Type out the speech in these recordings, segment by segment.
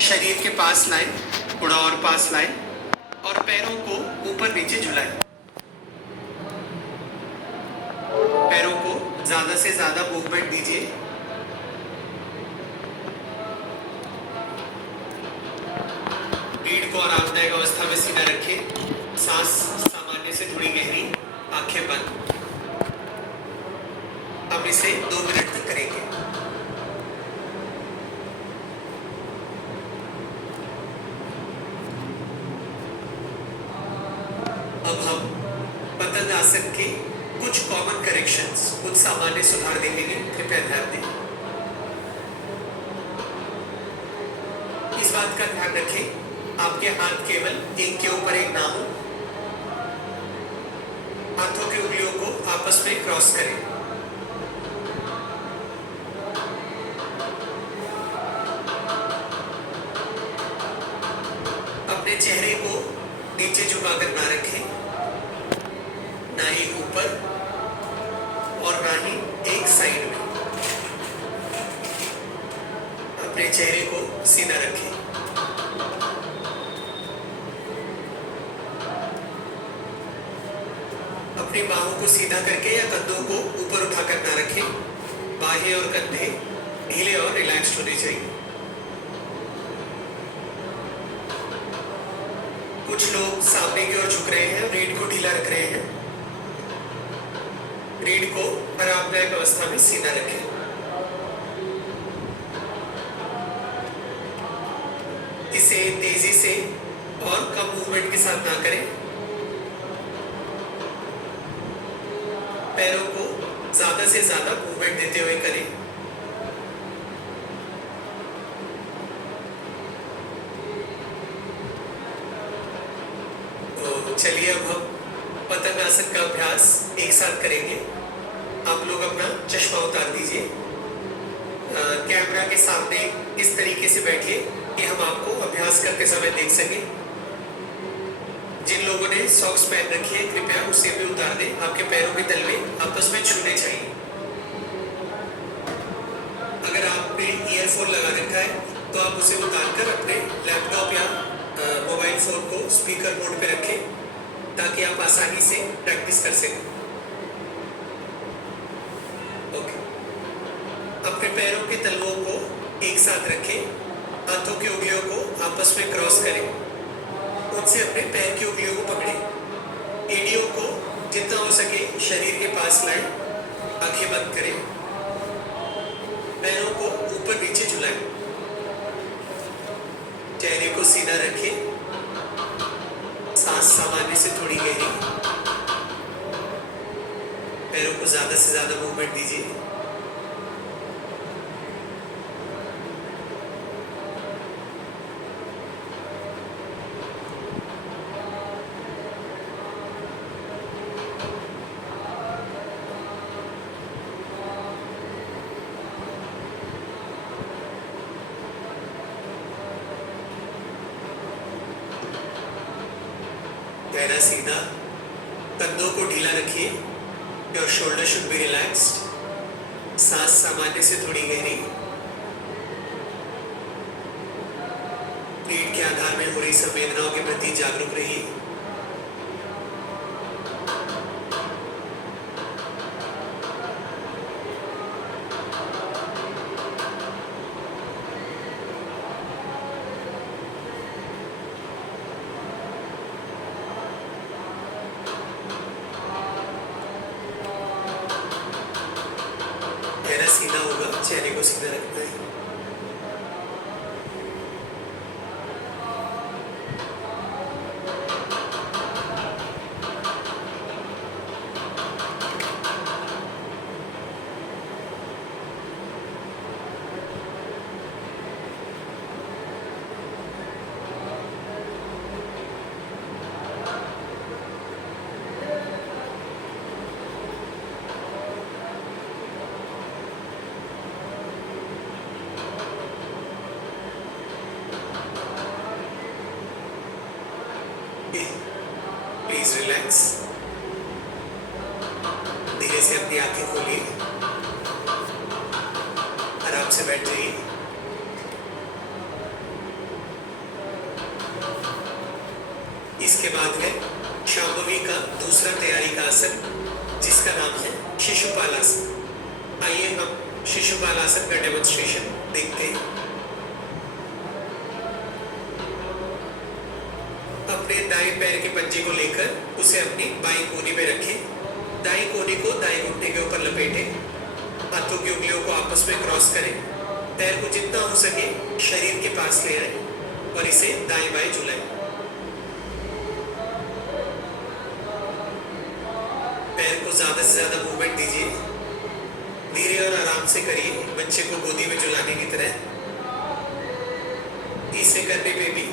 शरीर के पास लाएं, थोड़ा और पास लाएं और पैरों को ऊपर नीचे झुलाएं। पैरों को ज्यादा से ज्यादा मूवमेंट दीजिए। रीढ़ को आरामदायक अवस्था में सीधा रखें। सांस सामान्य से थोड़ी गहरी, आंखें बंद। अब इसे 2 मिनट तक करेंगे। अब हम पतंग आसन के कुछ कॉमन करेक्शंस, कुछ सामान्य सुधार देखेंगे। कृपया ध्यान दें। इस बात का ध्यान रखें आपके हाथ केवल एक के ऊपर एक ना हो। हाथों की उंगलियों को आपस में क्रॉस करें। अपने चेहरे को नीचे झुकाकर ना रखें, ना ही ऊपर और ना ही एक साइड में। अपने चेहरे को सीधा रखें। अपनी बाहों को सीधा करके या कंधों को ऊपर उठाकर ना रखें। बाहें और कंधे ढीले और रिलैक्स्ड होने चाहिए। कुछ लोग सामने की ओर झुक रहे हैं, रीढ़ को ढीला रख रहे हैं। रीढ़ को आरामदायक अवस्था में सीधा रखें। इसे तेजी से और कम मूवमेंट के साथ ना करें। पैरों को ज्यादा से ज्यादा मूवमेंट देते हुए करें। तो चलिए अब हम पतंग आसन का अभ्यास एक साथ करेंगे। आप लोग अपना चश्मा उतार दीजिए। कैमरा के सामने इस तरीके से बैठिए कि हम आपको अभ्यास करते समय देख सकें। जिन लोगों ने सॉक्स पहन रखी है कृपया उसे भी उतार दें। आपके पैरों के तलवे आपस में छूने चाहिए। अगर आपने ईयरफोन लगा रखा है तो आप उसे उतारकर अपने लैपटॉप या मोबाइल फोन को स्पीकर मोड पे रखें ताकि आप आसानी से प्रैक्टिस कर सकें। ओके। अपने पैरों के तलवों को एक साथ रखें। हाथों की उंगलियों को आपस में क्रॉस करें। उनसे अपने पैर की उंगलियों को पकड़ें। एड़ियों को जितना हो सके शरीर के पास लाएं। आंखें बंद करें। पैरों को ऊपर नीचे झुलाएं। चेहरे को सीधा रखें। सांस सामान्य से थोड़ी गहरी। पैरों को ज्यादा से ज्यादा मूवमेंट दीजिए। गहरा सीधा, कंधों को ढीला रखिए। Your shoulder should be relaxed. सांस सामान्य से थोड़ी गहरी। रीढ़ के आधार में हो रही संवेदनाओं के प्रति जागरूक रहिए। सीधा होगा, चेहरे को सीधा रखना है। Please relax. धीरे से अपनी आंखें खोलिए। आराम से बैठ जाइए। इसके बाद है शांभवी का दूसरा तैयारी का आसन, जिसका नाम है शिशुपाल आसन। आइए हम शिशुपाल आसन का डेमोन्स्ट्रेशन देखते हैं। अपने दाएं पैर के पंजे को लेकर उसे अपनी बाईं कोहनी पे रखें। दाईं कोहनी को दाईं घुटने के ऊपर लपेटें। हाथों की उंगलियों को आपस में क्रॉस करें। पैर को जितना हो सके शरीर के पास ले आए और इसे दाएं बाएं झुलाएं। पैर को ज्यादा से ज्यादा मूवमेंट दीजिए। धीरे और आराम से करिए, बच्चे को गोदी में झुलाने की तरह। इसे करने पे भी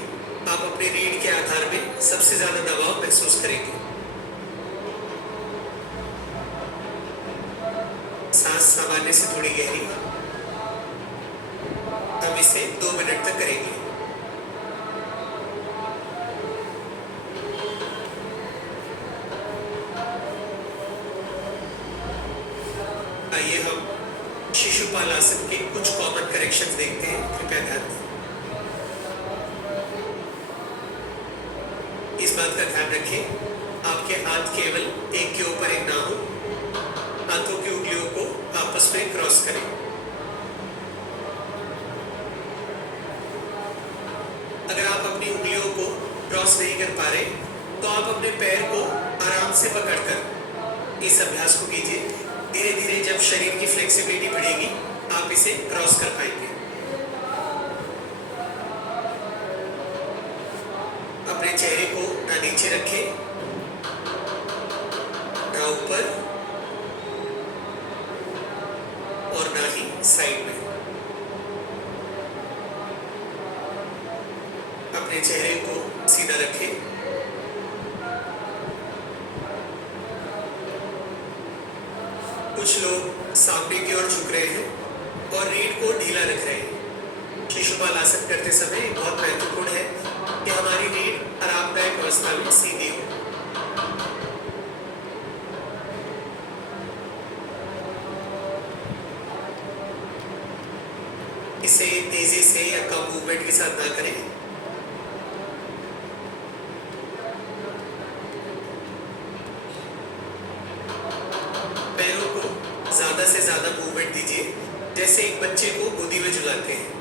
आप अपने रीढ़ के आधार में सबसे ज्यादा दबाव महसूस करेंगे। सांस सामान्य से थोड़ी गहरी। हम इसे 2 मिनट तक करेंगे। आइए हम शिशुपाल आसन के कुछ कॉमन करेक्शंस देखते हैं। कृपया ध्यान दें। इस बात का ध्यान रखें आपके हाथ केवल एक के ऊपर एक ना हो। हाथों की उंगलियों को आपस में क्रॉस करें। अगर आप अपनी उंगलियों को क्रॉस नहीं कर पा रहे तो आप अपने पैर को आराम से पकड़कर इस अभ्यास को कीजिए। धीरे धीरे जब शरीर की फ्लेक्सिबिलिटी बढ़ेगी आप इसे क्रॉस कर पाएंगे। अपने चेहरे को ना नीचे रखें ना ऊपर और ना ही साइड में। अपने चेहरे को सीधा रखें। कुछ लोग सामने की ओर झुक रहे हैं और रीढ़ को ढीला रख रहे हैं। शिशुपाल आसन करते समय बहुत महत्वपूर्ण है कि हमारी रीढ़ आरामदायक अवस्था में सीधी हो। इसे तेजी से या कम मूवमेंट के साथ ना करें। पैरों को ज्यादा से ज्यादा मूवमेंट दीजिए, जैसे एक बच्चे को गोदी में झुलाते हैं।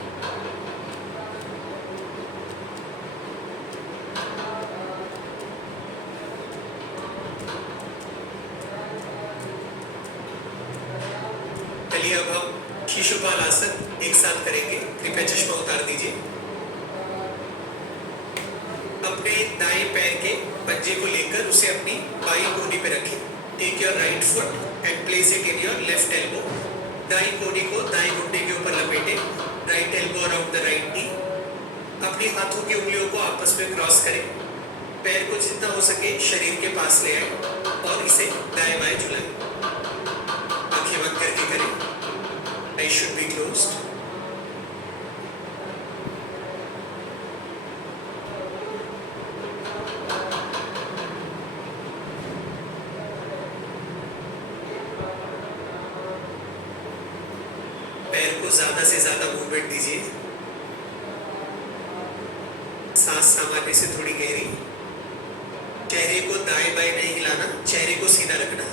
चलिए अब हम शिशुपाल आसन एक साथ करेंगे। कृपया चश्मा उतार दीजिए। अपने दाएं पैर के पंजे को लेकर उसे अपनी बाईं कोहनी पे रखें। Take your right foot and place it in your left elbow. दाईं कोहनी को दाईं घुटने के ऊपर लपेटें। Right elbow around the right knee. अपनी हाथों की उंगलियों को आपस में क्रॉस करें। पैर को जितना हो सके शरीर के पास ले आए और इसे दाएं बाएं झुलाएं। आंखें बंद करके करें। Eyes should be closed. पैर को ज्यादा से ज्यादा मूवमेंट दीजिए। सांस सामान्य से थोड़ी गहरी। चेहरे को दाएं बाएं नहीं हिलाना, चेहरे को सीधा रखना।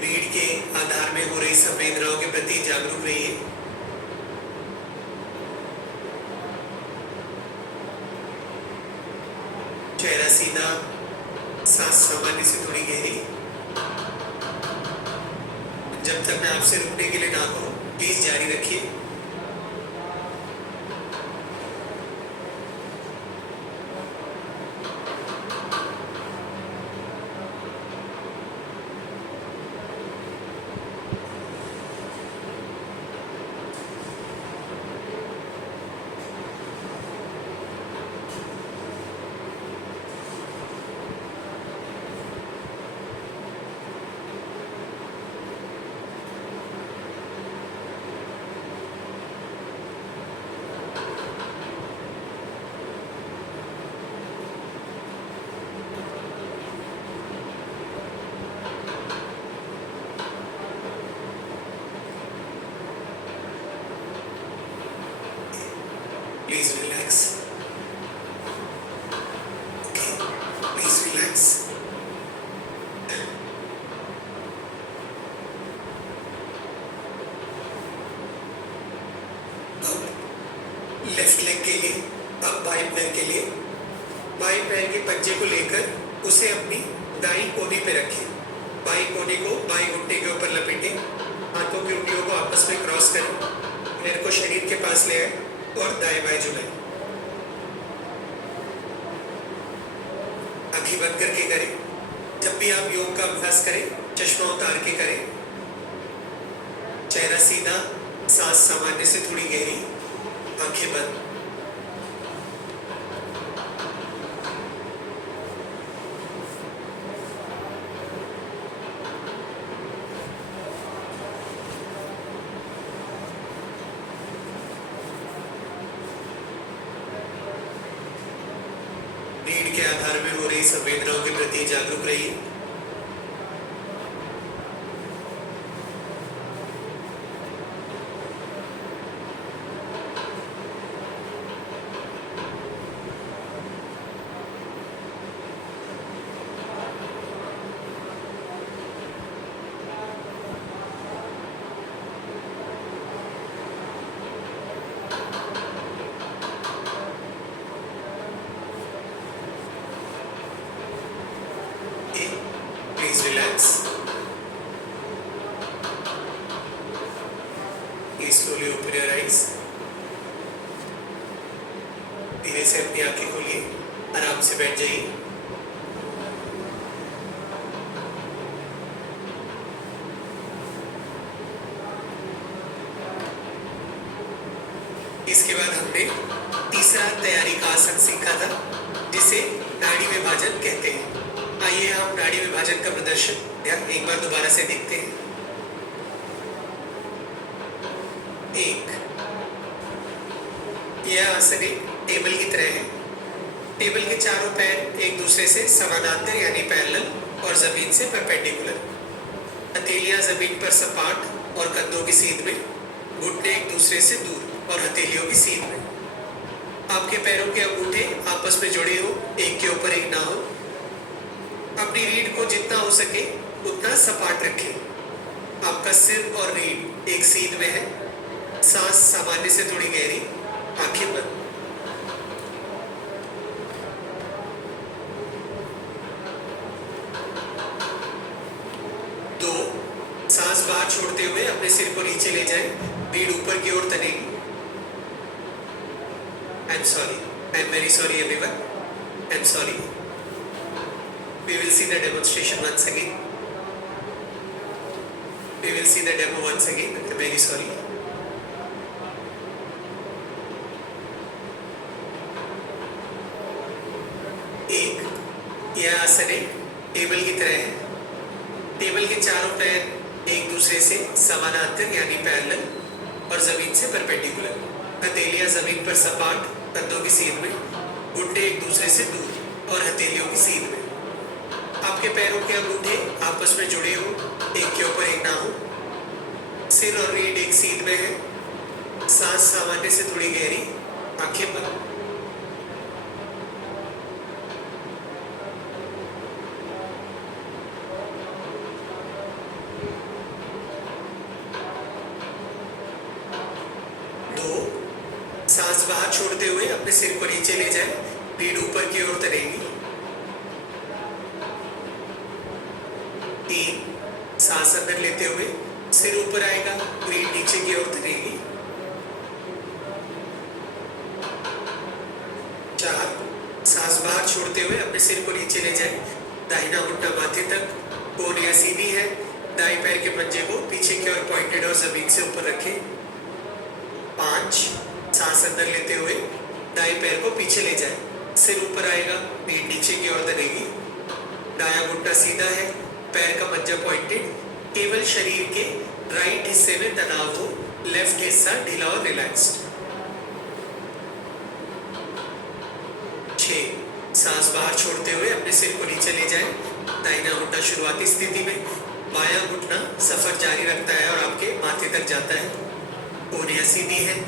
रीढ़ के आधार में हो रही संवेदनाओं के प्रति जागरूक रहिए। चेहरा सीधा, सांस सामान्य से थोड़ी गहरी। जब तक मैं आपसे रुकने के लिए ना कहूं, प्लीज जारी रखिए। लेफ्ट लेग के लिए। अब बाएं पैर के लिए, बाएं पैर के पंजे को लेकर उसे अपनी दाईं कोहनी पे रखें। बाएं कोहनी को बाएं घुटने के ऊपर लपेटें, हाथों की उंगलियों को आपस में क्रॉस करें, पैर को शरीर के पास ले आए और दाएं बाएं झुलाएं। आंखें बंद करके करें। जब भी आप योग का अभ्यास करें, चश्मा उतार के करें। चेहरा सीधा, सांस सामान्य से थोड़ी गहरी, आंखें बंद। रीढ़ के आधार में हो रही संवेदनाओं के प्रति जागरूक रहिए। Please relax. Please slowly open your eyes. धीरे से अपनी आंखें खोलिए, आराम से बैठ जाइए। इसके बाद हमने तीसरा तैयारी का आसन सीखा था, जिसे नाड़ी विभाजन कहते हैं। आइए हम नाड़ी विभाजन का प्रदर्शन एक बार दोबारा से देखते हैं। एक, यह आसन एक टेबल की तरह है। टेबल के चारों पैर एक दूसरे से समानांतर यानी पैरेलल और जमीन से परपेंडिकुलर। हथेलियां जमीन पर सपाट और कंधों की सीध में, घुटने एक दूसरे से दूर और हथेलियों की सीध में। आपके पैरों के अंगूठे आपस में जुड़े हो, एक के ऊपर एक ना हो। अपनी रीढ़ को जितना हो सके उतना सपाट रखें। आपका सिर और रीढ़ एक सीध में है। सांस सामान्य से थोड़ी गहरी, आंखें बंद। दो, सांस बाहर छोड़ते हुए अपने सिर को नीचे ले जाएं, रीढ़ ऊपर की ओर तनेगी। I am very sorry everyone, I am sorry. We will see the demonstration once again. We will see the demo once again. I'm very sorry. एक, यह आसन एक टेबल की तरह है। टेबल के चारों पैर एक दूसरे से समानांतर यानी पैरेलल और जमीन से परपेंडिकुलर। हथेलियां जमीन पर सपाट, कंधों की सीध में, घुटने एक दूसरे से दूर और हथेलियों की सीध में। आपके पैरों के अंगूठे आपस में जुड़े हो, एक के ऊपर एक ना हो। सिर और रीढ़ एक सीध में है। सांस सामान्य से थोड़ी गहरी, आंखें बंद। दो, सांस बाहर छोड़ते हुए अपने सिर को नीचे ले जाएं, रीढ़ ऊपर की ओर तनेगी। तीन, सांस अंदर लेते हुए सिर ऊपर आएगा, रीढ़ नीचे की ओर तनेगी। चार, सांस बाहर छोड़ते हुए अपने सिर को नीचे ले जाएं, दाहिना घुटना माथे तक, कोहनियां सीधी है। दाएं पैर के पंजे को पीछे की ओर पॉइंटेड और जमीन से ऊपर रखें। पांच, सांस अंदर लेते हुए दाएं पैर को पीछे ले जाएं, सिर ऊपर आएगा, रीढ़ नीचे की ओर तनेगी। दायां घुटना सीधा है, पैर का पंजा पॉइंटेड, केवल शरीर के राइट हिस्से में तनाव हो, लेफ्ट हिस्सा ढीला और रिलैक्स्ड। 6, सांस बाहर छोड़ते हुए अपने सिर को नीचे ले जाएं, दाहिना घुटना शुरुआती स्थिति में, बायां घुटना सफर जारी रखता है और आपके माथे तक जाता है। कोहनियां सीधी है,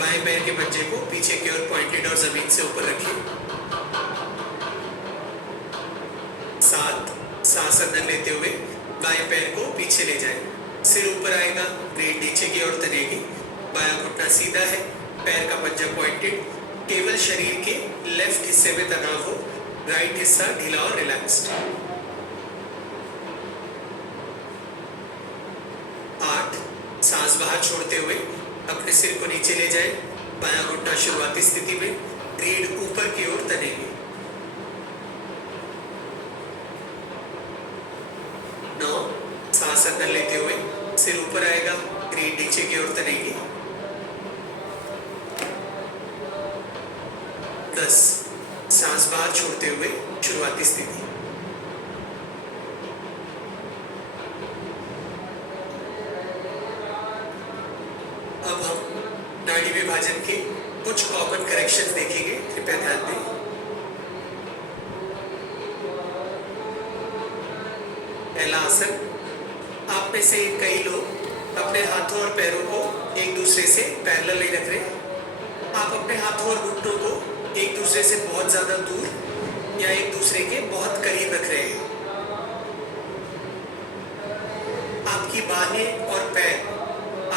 बाएं पैर के पंजे को पीछे की ओर पॉइंटेड और जमीन से ऊपर रखिए। 7, सांस अंदर लेते हुए बाएं पैर को पीछे ले जाएं, सिर ऊपर आएगा, रीढ़ नीचे की ओर तनेगी। बायां घुटना सीधा है, पैर का पंजा पॉइंटेड, केवल शरीर के लेफ्ट हिस्से में तनाव हो, राइट हिस्सा ढीला और रिलैक्स्ड। 8, सांस बाहर छोड़ते हुए अपने सिर को नीचे ले जाएं, बायां घुटना शुरुआती स्थिति में, रीढ़ ऊपर की ओर तनेगी। 9, सांस अंदर लेते हुए सिर ऊपर आएगा, रीढ़ नीचे की ओर तनेगी। 10, सांस बाहर छोड़ते हुए शुरुआती स्थिति। अब हम नाड़ी विभाजन के कुछ कॉमन करेक्शंस देखेंगे, कृपया ध्यान दें। पहला आसन, आप में से कई लोग अपने हाथों और पैरों को एक दूसरे से पैरेलल नहीं रख रहे। आप अपने हाथों और घुटनों को एक दूसरे से बहुत ज्यादा दूर या एक दूसरे के बहुत करीब रख रहे हैं। आपकी बाहें और पैर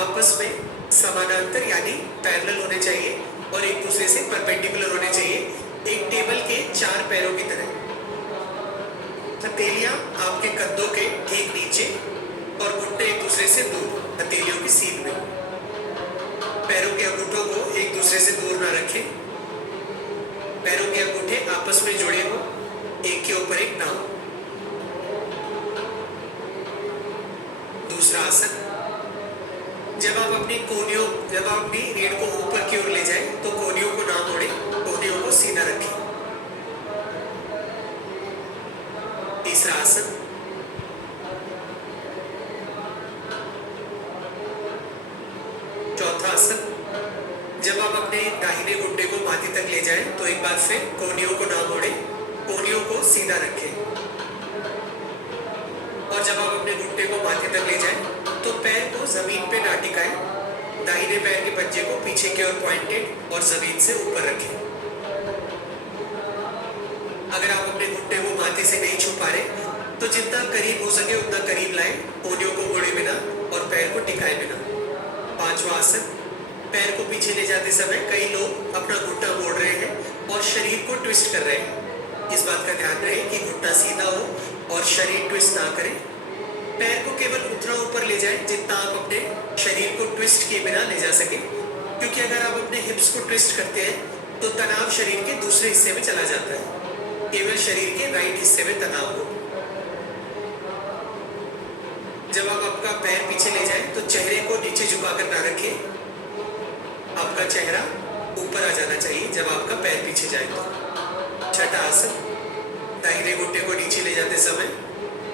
आपस में समानांतर यानी पैरेलल होने चाहिए और एक दूसरे से परपेंडिकुलर होने चाहिए, एक टेबल के 4 पैरों की तरह। हथेलियां आपके कंधों के ठीक नीचे और घुटने एक दूसरे से दूर, हथेलियों की सीध में। पैरों के अंगूठों को एक दूसरे से दूर ना रखें। पैरों के अंगूठे आपस में जुड़े हो, एक के ऊपर एक ना हो। दूसरा आसन, जब आप अपनी रीढ़ को ऊपर की ओर ले जाएं, तो कोहनियों को ना मोड़ें, कोहनियों को सीधा रखें। तीसरा आसन, चौथा आसन, जब आप अपने दाहिने घुटने को माथे तक ले जाएं, तो एक बार फिर कोहनियों को ना मोड़ें, कोहनियों को सीधा रखें। और जब आप अपने घुटने को माथे तक ले जाएं, तो पैर को जमीन पे ना टिकाएं, दाहिने पैर के पंजे को पीछे की ओर पॉइंटेड और जमीन से ऊपर रखें। अगर आप अपने घुटने को माथे से नहीं छू पा रहे, तो जितना करीब हो सके उतना करीब लाएं, कोहनियों को मोड़े बिना और पैर को टिकाए बिना। पांचवा आसन, पैर को पीछे ले जाते समय कई लोग अपना घुटना मोड़ रहे हैं और शरीर को ट्विस्ट कर रहे हैं। इस बात का ध्यान रहे कि घुटना सीधा हो और शरीर ट्विस्ट ना करें। पैर को केवल उतना ऊपर ले जाएं जितना आप अपने शरीर को ट्विस्ट किए बिना ले जा सके, क्योंकि अगर आप अपने हिप्स को ट्विस्ट करते हैं तो तनाव शरीर के दूसरे हिस्से में चला जाता है, केवल शरीर के राइट हिस्से में तनाव हो। जब आप आपका पैर पीछे ले जाएं, तो चेहरे को नीचे झुकाकर ना रखें, आपका चेहरा ऊपर आ जाना चाहिए जब आपका पैर पीछे जाए तो। छठा आसन, दाहिने घुटने को नीचे ले जाते समय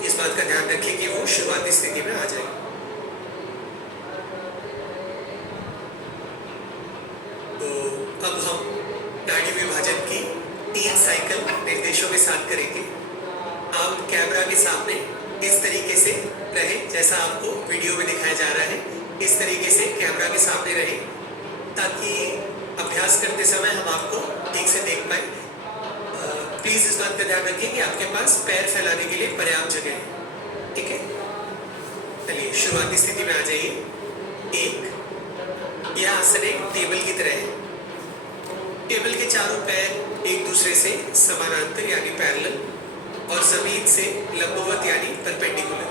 इस बात का ध्यान रखें कि वो शुरुआती स्थिति में आ जाए। तो अब हम नाड़ी विभाजन की 3 साइकिल निर्देशों के साथ करेंगे। आप कैमरा के सामने इस तरीके से रहे जैसा आपको वीडियो में दिखाया जा रहा है, इस तरीके से कैमरा के सामने रहे ताकि अभ्यास करते समय हम आपको ठीक से देख पाए। प्लीज इस बात का ध्यान रखिए कि आपके पास पैर फैलाने के लिए पर्याप्त जगह है, ठीक है। चलिए शुरुआती स्थिति में आ जाइए। 1, यह आसन एक टेबल की तरह है। टेबल के चारों पैर एक दूसरे से समानांतर यानी पैरेलल और जमीन से लंबवत यानी परपेंडिकुलर।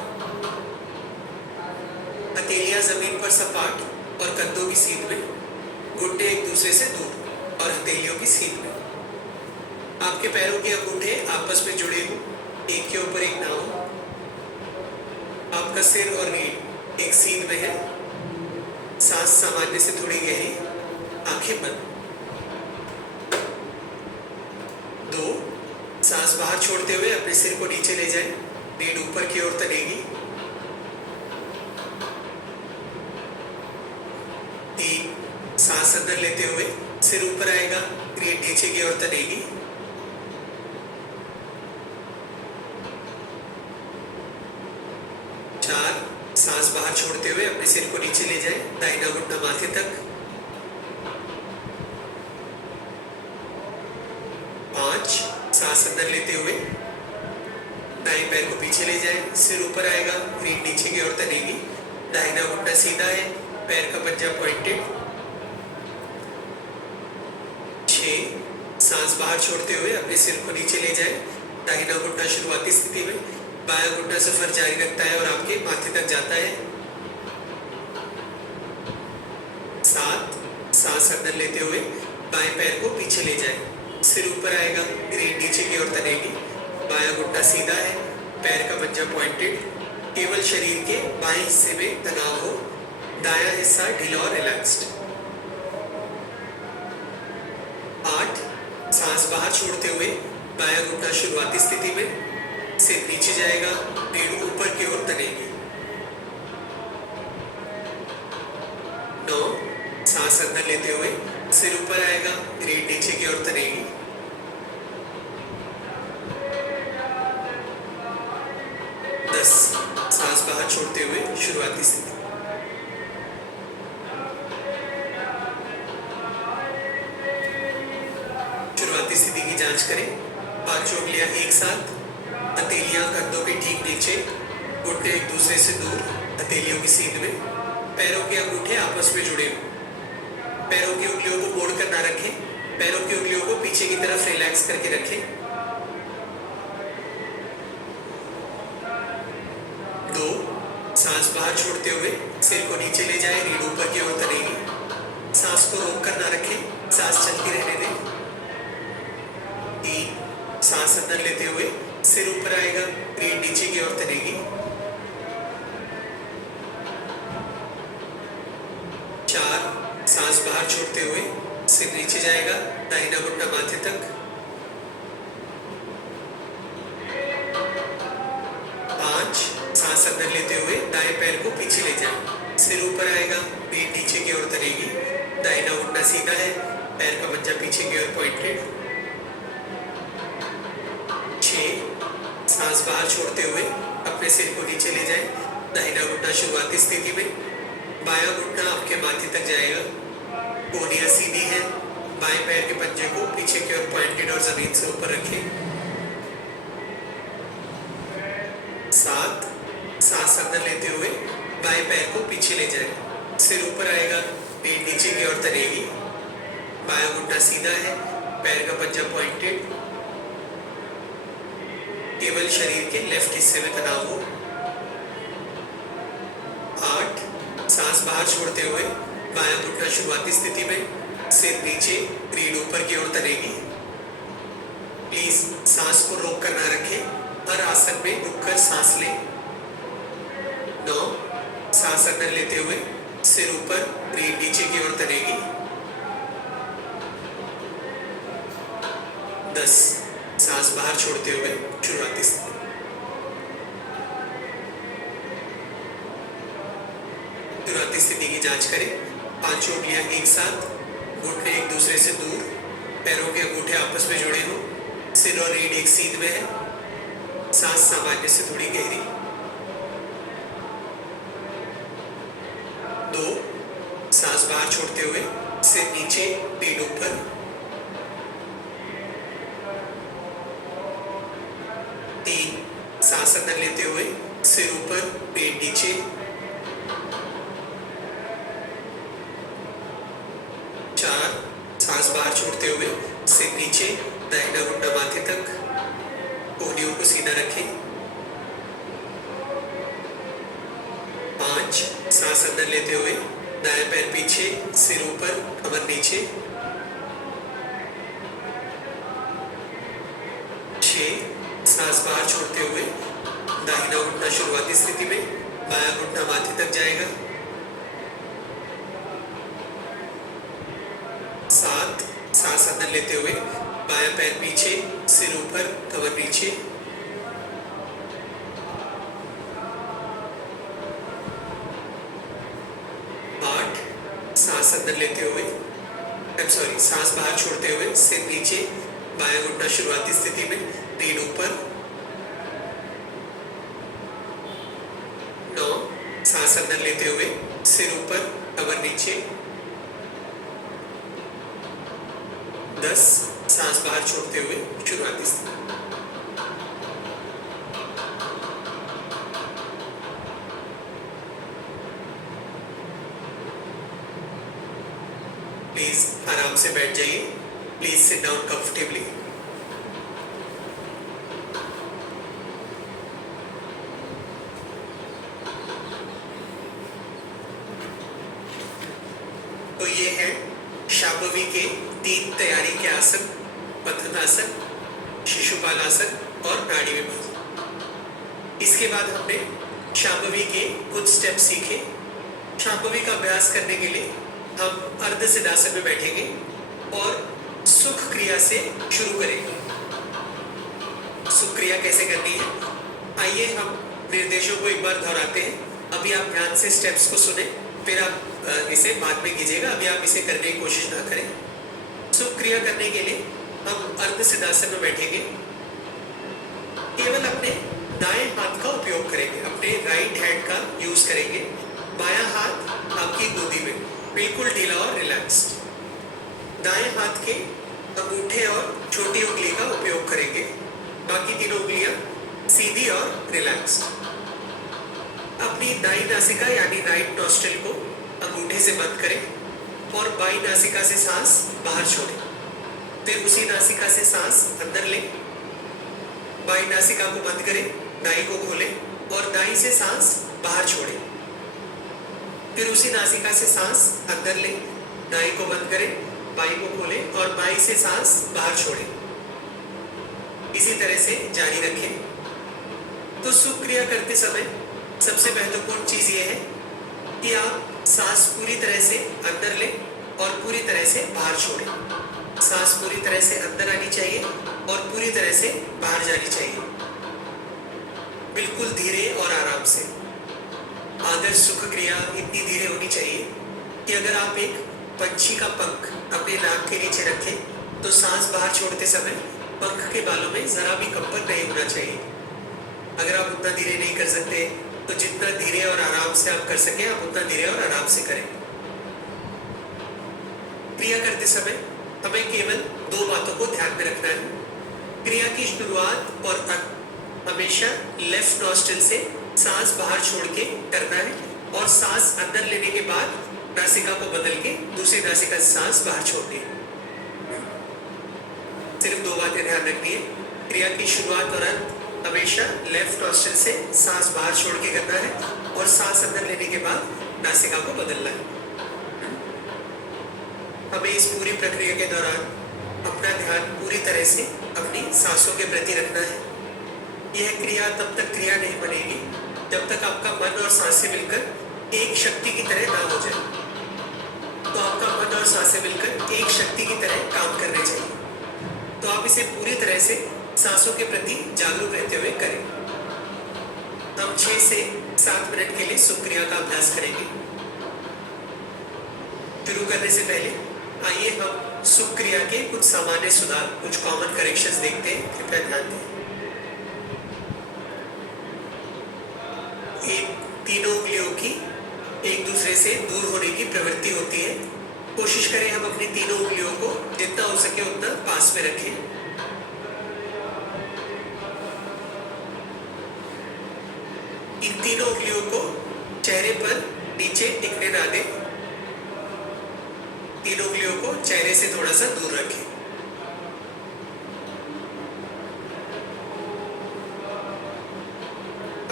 हथेलियां जमीन पर सपाट और कंधों की सीध में, घुटने एक दूसरे से दूर और हथेलियों की सीध में। आपके पैरों के अंगूठे आपस में जुड़े हो, एक के ऊपर एक ना हो। आपका सिर और रीढ़ एक सीध में है। सांस सामान्य से थोड़ी गहरी, आंखें बंद। 2, सांस बाहर छोड़ते हुए अपने सिर को नीचे ले जाएं, रीढ़ ऊपर की ओर तनेगी। 3, सांस अंदर लेते हुए सिर ऊपर आएगा, रीढ़ नीचे की ओर तनेगी। 4, सांस बाहर छोड़ते हुए अपने सिर को नीचे ले जाएं, दाहिना घुटना माथे तक। 5, सांस अंदर लेते हुए दाएं पैर को पीछे ले जाएं, सिर ऊपर आएगा, रीढ़ नीचे की ओर तनेगी, दाहिना घुटना सीधा है, पैर का पंजा पॉइंटेड। 6 सांस बाहर छोड़ते हुए अपने सिर को नीचे ले जाए। दाहिना घुटना शुरुआती स्थिति में, बायां घुटना सफर जारी रखता है और आपके माथे तक जाता है। 7 सांस अंदर लेते हुए बाएं पैर को पीछे ले जाए, सिर ऊपर आएगा, रीढ़ नीचे की ओर तनेगी, बायां घुटना सीधा है, पैर का पंजा पॉइंटेड, केवल शरीर के बाएं हिस्से में तनाव हो, दायां हिस्सा ढीला और रिलैक्स्ड। 8 सांस बाहर छोड़ते हुए बायां घुटना शुरुआती स्थिति में, सिर नीचे जाएगा, रीढ़ ऊपर की ओर तनेगी। 9 सांस अंदर लेते हुए सिर ऊपर आएगा, रीढ़ नीचे की ओर तनेगी। 10 सांस बाहर छोड़ते हुए शुरुआती स्थिति। शुरुआती स्थिति की जांच करें। पांचों उंगलियां एक साथ, हथेलियां कंधों के ठीक नीचे, घुटने एक दूसरे से दूर, हथेलियों की सीध में, पैरों के अंगूठे आपस में जुड़े हों। पैरों की उंगलियों को मोड़कर ना रखें, पैरों की उंगलियों को पीछे की तरफ रिलैक्स करके रखें। 2 सांस बाहर छोड़ते हुए सिर को नीचे ले जाए, रीढ़ ऊपर की ओर तनेगी, सांस को रोक कर ना रखें, सांस चलती रहने दें। 3 सांस अंदर लेते हुए सिर ऊपर आएगा, रीढ़ नीचे की ओर तनेगी। 4 सांस बाहर छोड़ते हुए सिर नीचे जाएगा, दाहिना घुटना माथे तक। 5 सांस अंदर लेते हुए दाएं पैर को पीछे ले जाए, सिर ऊपर आएगा, रीढ़ नीचे की ओर तनेगी, दाहिना घुटना सीधा है, पैर का पंजा पीछे की ओर पॉइंटेड। 6 सांस बाहर छोड़ते हुए अपने सिर को नीचे ले जाए, दाहिना घुटना शुरुआती स्थिति में, बायां घुटना आपके माथे तक जाएगा, कोहनियां सीधी है, बाएं पैर के पंजे को पीछे की ओर पॉइंटेड और जमीन से ऊपर रखें। 7 सांस अंदर लेते हुए बाएं पैर को पीछे ले जाए, सिर ऊपर आएगा, रीढ़ नीचे की ओर तनेगी, बायां घुटना सीधा है, पैर का पंजा पॉइंटेड, केवल शरीर के लेफ्ट हिस्से में तनाव हो। 8 सांस बाहर छोड़ते हुए बायां घुटना शुरुआती स्थिति में, सिर नीचे, रीढ़ ऊपर की ओर तनेगी। प्लीज सांस को रोक कर ना रखें, हर आसन में रुककर सांस लें। 9 सांस अंदर लेते हुए सिर ऊपर, रीढ़ नीचे की ओर तनेगी। 10 सांस बाहर छोड़ते हुए शुरुआती स्थिति। शुरुआती स्थिति की जांच करें। पांचों उंगलियां एक साथ, घुटने एक दूसरे से दूर, पैरों के अंगूठे आपस में जुड़े हों, सिर और रीढ़ एक सीध में है, सांस सामान्य से थोड़ी गहरी। 2 सांस बाहर छोड़ते हुए सिर नीचे, रीढ़ ऊपर। 3 सांस अंदर लेते हुए सिर ऊपर, रीढ़ नीचे। 4 सांस बाहर छोड़ते हुए सिर नीचे, दाहिना घुटना माथे तक, कोहनियों को सीधा रखें। 5 सांस अंदर लेते हुए दाएं पैर पीछे, सिर ऊपर, कमर नीचे। 6 सांस बाहर छोड़ते हुए दाहिना घुटना शुरुआती स्थिति में, बायां घुटना माथे तक जाएगा। 7 सांस अंदर लेते हुए बायां पैर पीछे, सिर ऊपर, कमर नीचे। 8 सांस अंदर लेते हुए सांस बाहर छोड़ते हुए सिर नीचे, बायां घुटना शुरुआती स्थिति में, रीढ़ ऊपर। 9 सांस अंदर लेते हुए सिर ऊपर, कमर नीचे। 10 सांस बाहर छोड़ते हुए शुरुआती स्थिति। प्लीज आराम से बैठ जाइए। Please sit down comfortably. तो ये है शांभवी के 3 तैयारी के आसन, पद्मासन, शिशुपालासन और नाड़ी विभाजन। इसके बाद हमने शांभवी के कुछ स्टेप सीखे। शांभवी का अभ्यास करने के लिए हम अर्ध सिद्धासन में बैठेंगे और सुख क्रिया से शुरू करेंगे। सुख क्रिया कैसे करनी है, आइए हम निर्देशों को एक बार दोहराते हैं। अभी आप ध्यान से स्टेप्स को सुने, फिर आप इसे बाद में कीजिएगा। अभी आप इसे करने की कोशिश ना करें। सुख क्रिया करने के लिए हम अर्ध सिद्धासन में बैठेंगे। केवल अपने दाएं हाथ का उपयोग करेंगे, अपने राइट हैंड का यूज करेंगे। बायां हाथ आपकी गोदी में, बिल्कुल ढीला और रिलैक्स्ड। दाएं हाथ के अंगूठे और छोटी उंगली का उपयोग करेंगे, बाकी तीनों उंगलियां सीधी और रिलैक्स्ड। अपनी दाईं नासिका यानी राइट नॉस्ट्रिल को अंगूठे से बंद करें और बाईं नासिका से सांस बाहर छोड़ें। फिर उसी नासिका से सांस अंदर लें, बाईं नासिका को बंद करें, दाईं को खोलें और दाईं से सांस बाहर छोड़ें। फिर उसी नासिका से सांस अंदर लें, दाईं को बंद करें, बाईं को खोलें और बाईं से सांस बाहर छोड़ें। इसी तरह से जारी रखें। तो सुख क्रिया करते समय सबसे महत्वपूर्ण चीज ये है कि आप सांस पूरी तरह से अंदर लें और पूरी तरह से बाहर छोड़ें। सांस पूरी तरह से अंदर आनी चाहिए और पूरी तरह से बाहर जानी चाहिए, बिल्कुल धीरे और आराम से। आदर्श सुख क्रिया इतनी धीरे होनी चाहिए कि अगर आप एक पंछी का पंख अपने नाक के नीचे रखें तो सांस बाहर छोड़ते समय पंख के बालों में जरा भी कंपन नहीं होना चाहिए। अगर आप उतना धीरे नहीं कर सकते तो जितना धीरे और आराम से आप कर सके आप उतना धीरे और आराम से करें। क्रिया करते समय हमें केवल 2 बातों को ध्यान में रखना है। क्रिया की शुरुआत और अंत हमेशा लेफ्ट नॉस्ट्रिल से सांस बाहर छोड़ के करना है और सांस अंदर लेने के बाद नासिका को बदल के दूसरी नासिका से सांस बाहर छोड़नी है। सिर्फ 2 बातें ध्यान रखनी है। क्रिया की शुरुआत और अंत हमेशा लेफ्ट नॉस्ट्रिल से सांस बाहर छोड़ के करना है और सांस अंदर लेने के बाद नासिका को बदलना है। हमें इस पूरी प्रक्रिया के दौरान अपना ध्यान पूरी तरह से अपनी सांसों के प्रति रखना है। यह क्रिया तब तक क्रिया नहीं बनेगी जब तक आपका मन और सांसें मिलकर एक शक्ति की तरह ना हो जाए। तो आपका मन और सांसें मिलकर एक शक्ति की तरह काम करने चाहिए। तो आप इसे पूरी तरह से सांसों के प्रति जागरूक रहते हुए करें। हम 6 से 7 मिनट के लिए सुख क्रिया का अभ्यास करेंगे। शुरू करने से पहले आइए हम सुख क्रिया के कुछ सामान्य सुधार, कुछ कॉमन करेक्शंस देखते हैं। कृपया ध्यान दें। तीनों उंगलियों की एक दूसरे से दूर होने की प्रवृत्ति होती है। कोशिश करें हम अपनी तीनों उंगलियों को जितना हो सके उतना पास में रखें। इन तीनों उंगलियों को चेहरे पर नीचे टिकने ना दें। तीनों उंगलियों को चेहरे से थोड़ा सा दूर रखें।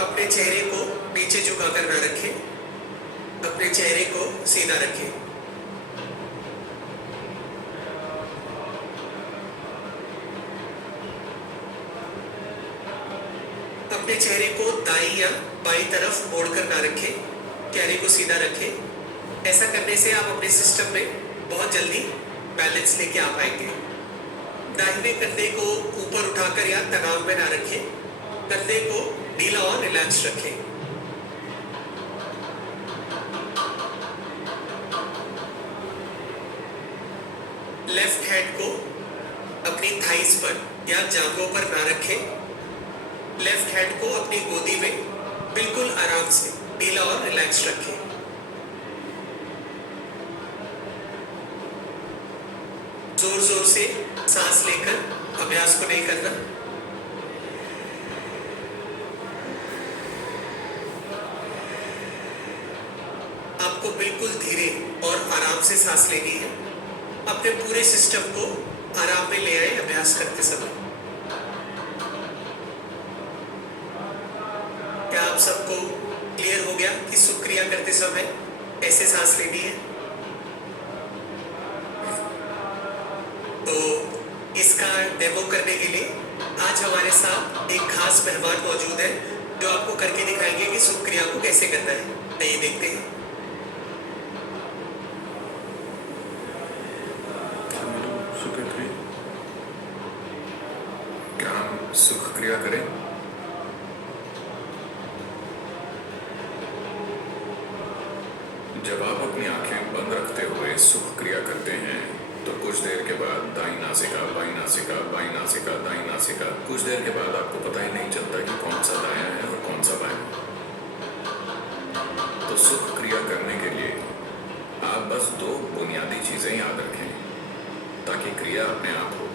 अपने चेहरे को नीचे झुकाकर ना रखें। अपने चेहरे को सीधा रखें। अपने चेहरे को दाईं या बाईं तरफ मोड़कर ना रखें। चेहरे को सीधा रखें। ऐसा करने से आप अपने सिस्टम में बहुत जल्दी बैलेंस लेके आ पाएंगे। दाहिने कंधे को ऊपर उठाकर या तनाव में ना रखें। कंधे को ढीला और रिलैक्स रखें। लेफ्ट हैंड को अपनी थाइस पर या जांघों पर ना रखें। लेफ्ट हैंड को अपनी गोदी में बिल्कुल आराम से ढीला और रिलैक्स रखें। जोर जोर से सांस लेकर अभ्यास को नहीं करना। आपको बिल्कुल धीरे और आराम से सांस लेनी है। अपने पूरे सिस्टम को आराम में ले आए अभ्यास करते समय। क्या आप सबको क्लियर हो गया कि सुख क्रिया करते समय कैसे सांस लेनी है? तो इसका डेमो करने के लिए आज हमारे साथ एक खास मेहमान मौजूद है जो आपको करके दिखाएंगे कि सुख क्रिया को कैसे करना है। आइए देखते हैं। क्या हम सुख क्रिया करें? जब आप अपनी आंखें बंद रखते हुए सुख क्रिया करते हैं तो कुछ देर के बाद दाई नासिका, बाई नासिका, बाई नासिका, दाई नासिका, कुछ देर के बाद आपको पता ही नहीं चलता कि कौन सा दायां है और कौन सा बायां। तो सुख क्रिया करने के लिए आप बस दो बुनियादी चीजें याद रखें ताकि क्रिया अपने आप हो।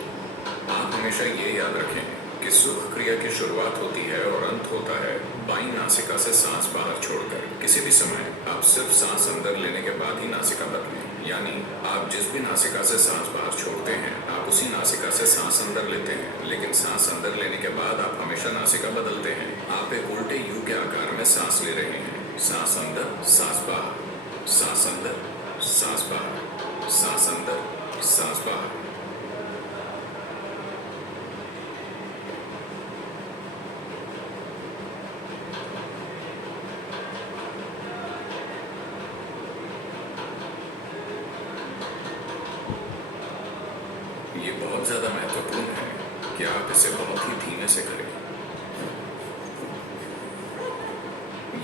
आप हमेशा ये याद रखें कि सुख क्रिया की शुरुआत होती है और अंत होता है बाईं नासिका से सांस बाहर छोड़कर। किसी भी समय आप सिर्फ सांस अंदर लेने के बाद ही नासिका बदलें, यानी आप जिस भी नासिका से सांस बाहर छोड़ते हैं आप उसी नासिका से सांस अंदर लेते हैं, लेकिन सांस अंदर लेने के बाद आप हमेशा नासिका बदलते हैं। आप एक उल्टे यू के आकार में सांस ले रहे हैं। सांस अंदर, सांस बाहर, सांस अंदर, सांस बाहर, सांस अंदर, सांस बाहर। ये बहुत ज्यादा महत्वपूर्ण है कि आप इसे बहुत ही धीमे से करें।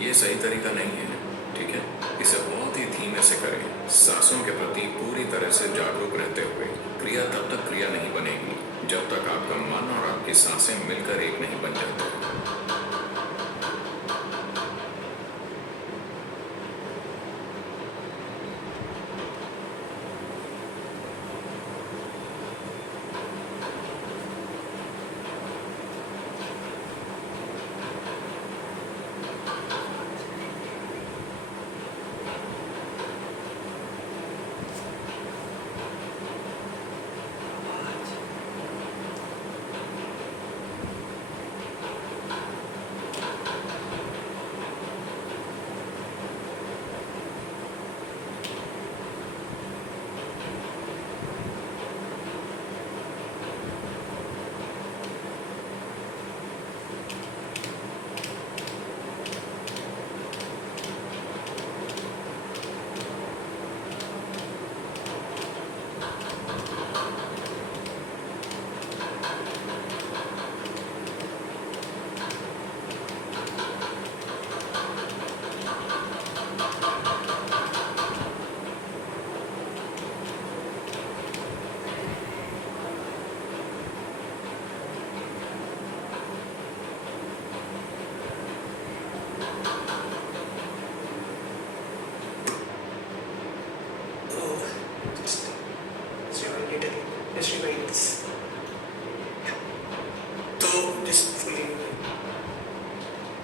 ये सही तरीका नहीं है, ठीक है? इसे बहुत ही धीमे से करें, सांसों के प्रति पूरी तरह से जागरूक रहते हुए। क्रिया तब तक क्रिया नहीं बनेगी जब तक आपका मन और आपकी सांसें मिलकर एक नहीं बन जाते।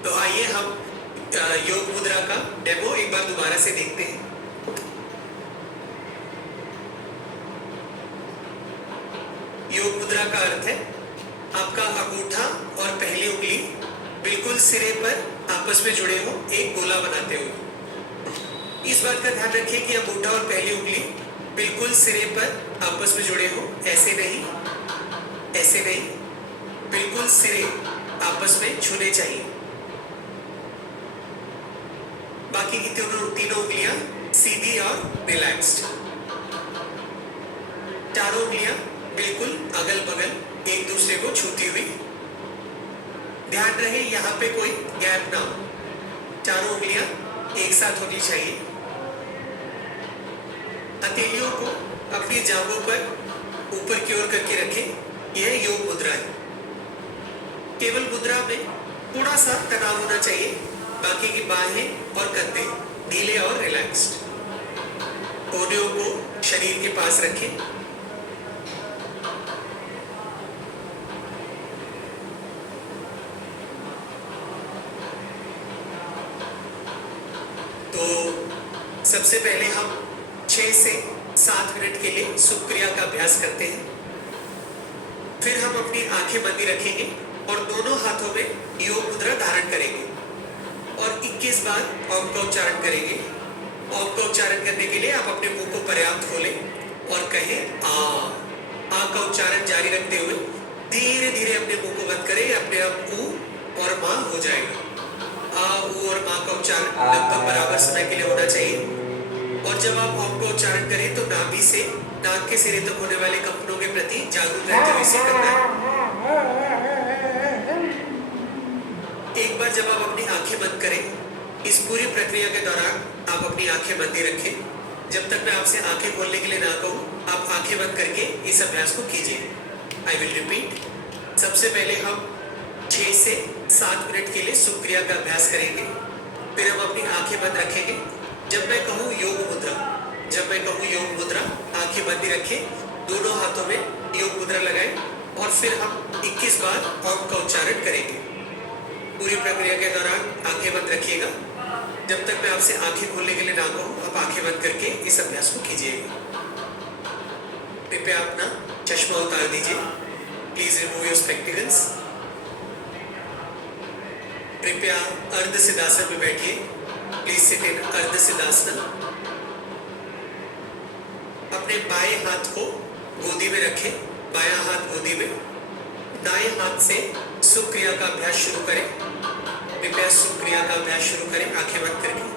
तो आइए हम योग मुद्रा का डेमो एक बार दोबारा से देखते हैं। योग मुद्रा का अर्थ है आपका अंगूठा और पहली उंगली बिल्कुल सिरे पर आपस में जुड़े हो, एक गोला बनाते हुए। इस बात का ध्यान रखिए कि अंगूठा और पहली उंगली बिल्कुल सिरे पर आपस में जुड़े हो, ऐसे नहीं, ऐसे नहीं, बिल्कुल सिरे आपस में छूने चाहिए। बाकी की तीनों उंगलियां सीधी और रिलैक्स्ड। चारों उंगलियां बिल्कुल अगल बगल एक दूसरे को छूती हुई। ध्यान रहे यहाँ पे कोई गैप ना हो, चारों उंगलियां एक साथ होनी चाहिए। हथेलियों को अपनी जांघों पर ऊपर की ओर करके रखें। यह योग मुद्रा है। केवल मुद्रा में थोड़ा सा तनाव होना चाहिए, बाकी की बाहें और कंधे ढीले और रिलैक्स्ड। कोहनियों को शरीर के पास रखें। तो सबसे पहले हम 6 से 7 मिनट के लिए सुख क्रिया का अभ्यास करते हैं। फिर हम अपनी आंखें बंदी रखेंगे और दोनों हाथों में योग मुद्रा धारण करेंगे और 21 बार ओम का उच्चारण करेंगे। ओम का उच्चारण करने के लिए आप अपने मुंह को पर्याप्त खोलें और कहें आ का उच्चारण जारी रखते हुए धीरे धीरे अपने मुंह को बंद करें। अपने आप ऊ और माँ हो जाएगा। आ, ऊ और माँ का उच्चारण लगभग बराबर समय के लिए होना चाहिए। और जब आप ओम का उच्चारण करें तो नाभि से नाक के सिरे तक होने वाले कंपनों के प्रति जागरूक रहते हुए इसे करना है। एक बार जब आप अपनी आंखें बंद करें, इस पूरी प्रक्रिया के दौरान आप अपनी आंखें बंदी रखें। जब तक मैं आपसे आंखें खोलने के लिए ना कहूं, आप आंखें बंद करके इस अभ्यास को कीजिए। I will repeat. सबसे पहले हम 6 से 7 मिनट के लिए सुख क्रिया का अभ्यास करेंगे। फिर हम अपनी आंखें बंद रखेंगे। जब मैं कहूँ योग मुद्रा, जब मैं कहूँ योग मुद्रा, आंखें बंदी रखें, दोनों हाथों में योग मुद्रा लगाएं और फिर हम 21 बार ओम का उच्चारण करेंगे। पूरी प्रक्रिया के दौरान आंखें बंद रखिएगा। जब तक मैं आपसे आंखें खोलने के लिए ना कहूँ, आप आंखें बंद करके इस अभ्यास को कीजिएगा। कृपया अपना चश्मा उतार दीजिए। Please remove your spectacles. कृपया अर्ध सिद्धासन में बैठिए। प्लीज सिट इन अर्ध सिद्धासन। अपने बाएं हाथ को गोदी में रखें, बायां हाथ गोदी में। दाएं हाथ से सुख क्रिया का अभ्यास शुरू करें। कृपया सुख क्रिया का अभ्यास शुरू करें आंखें बंद करके।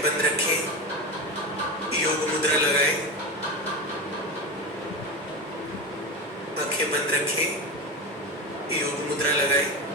आंखें बंद रखें, योग मुद्रा लगाएं। आंखें बंद रखें, योग मुद्रा लगाएं।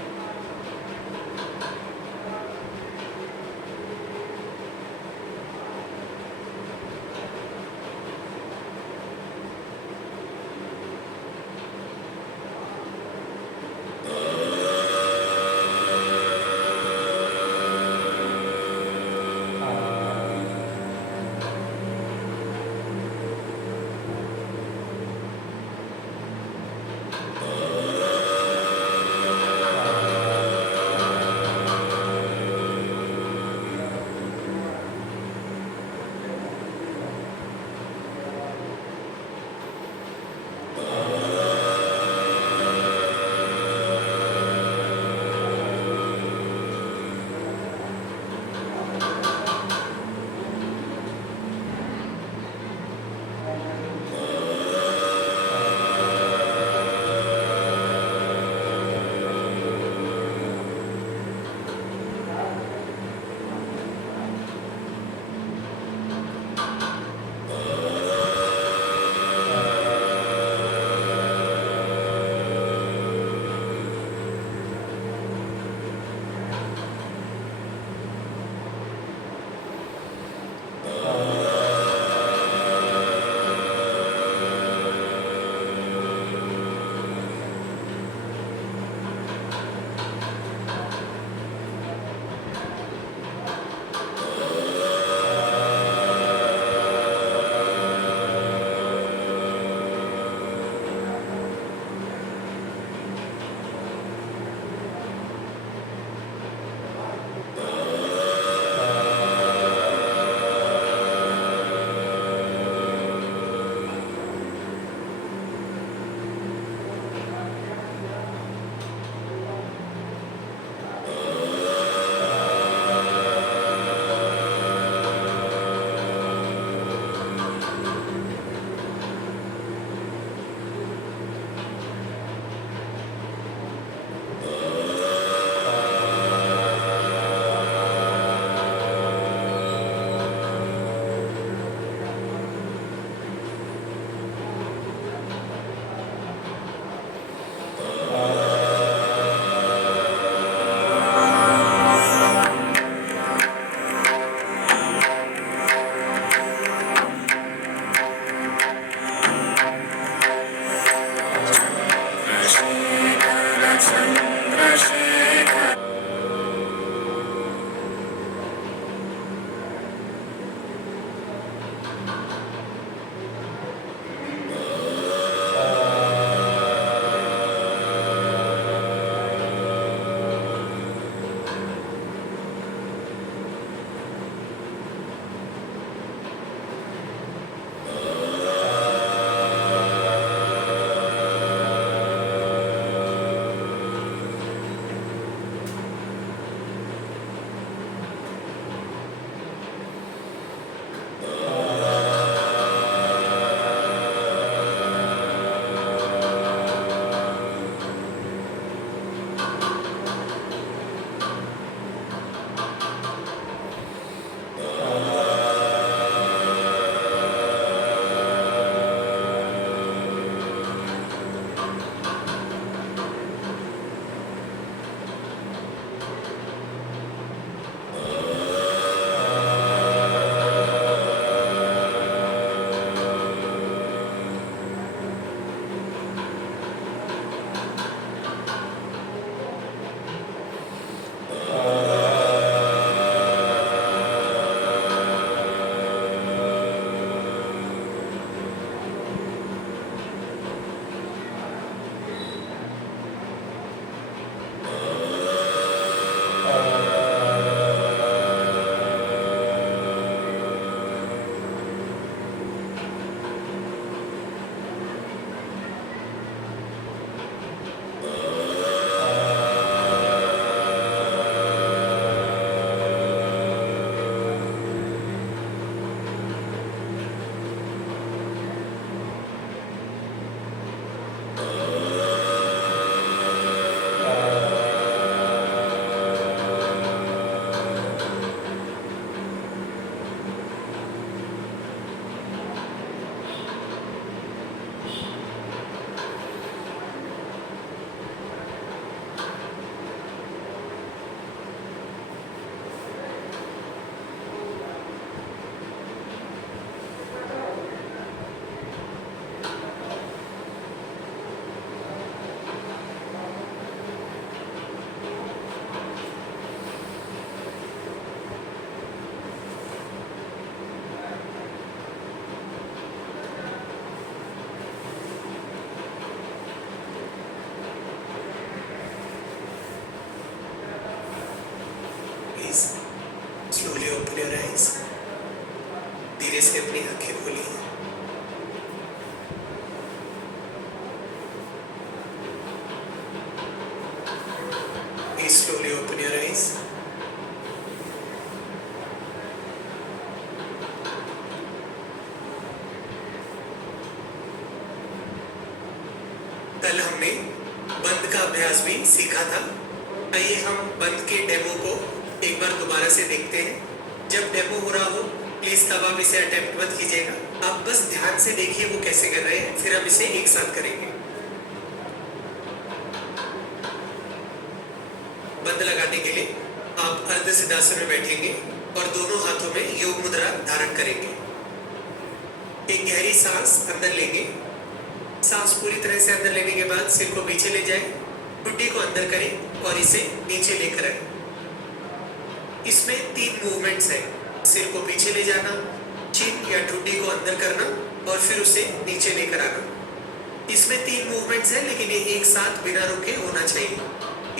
Please slowly open your eyes. कल हमने बंद का अभ्यास भी सीखा था। आइए हम बंद के डेमो को एक बार दोबारा से देखते हैं। जब डेमो हो रहा हो प्लीज तब आप इसे अटेम्प्ट मत कीजिएगा, आप बस ध्यान से देखिए वो कैसे कर रहे हैं, फिर हम इसे एक साथ करेंगे। बंद लगाने के लिए आप अर्ध सिद्धासन में बैठेंगे और दोनों हाथों में योग मुद्रा धारण करेंगे। एक गहरी सांस अंदर लेंगे। सांस पूरी तरह से अंदर लेने के बाद सिर को पीछे ले जाएं, ठुड्डी को अंदर करें और इसे नीचे लेकर आए। इसमें 3 मूवमेंट्स हैं, सिर को पीछे ले जाना, चिन या ठुड्डी को अंदर करना और फिर उसे नीचे लेकर आना। इसमें 3 मूवमेंट्स हैं लेकिन ये एक साथ बिना रुके होना चाहिए।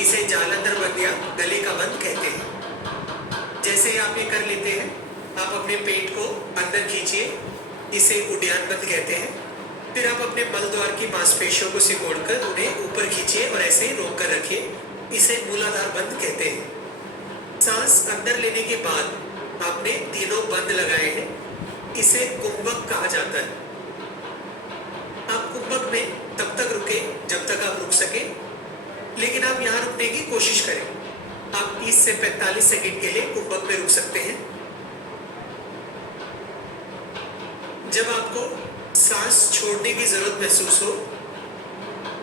इसे जालंधर बंद या गले का बंद कहते हैं। जैसे ही आप ये कर लेते हैं आप अपने पेट को अंदर खींचिए, इसे उड्डयन बंद कहते हैं। फिर आप अपने मल द्वार की मांसपेशियों को सिकोड़कर उन्हें ऊपर खींचिए और ऐसे ही रोक कर रखिए, इसे मूलाधार बंद कहते हैं। सांस अंदर लेने के बाद आपने तीनों बंद लगाए हैं, इसे कुंभक कहा जाता है। आप कुंभक में तब तक रुके जब तक आप रुक सके, लेकिन आप यहाँ रुकने की कोशिश करें। आप 30 से 45 सेकंड के लिए कुंभक में रुक सकते हैं। जब आपको सांस छोड़ने की जरूरत महसूस हो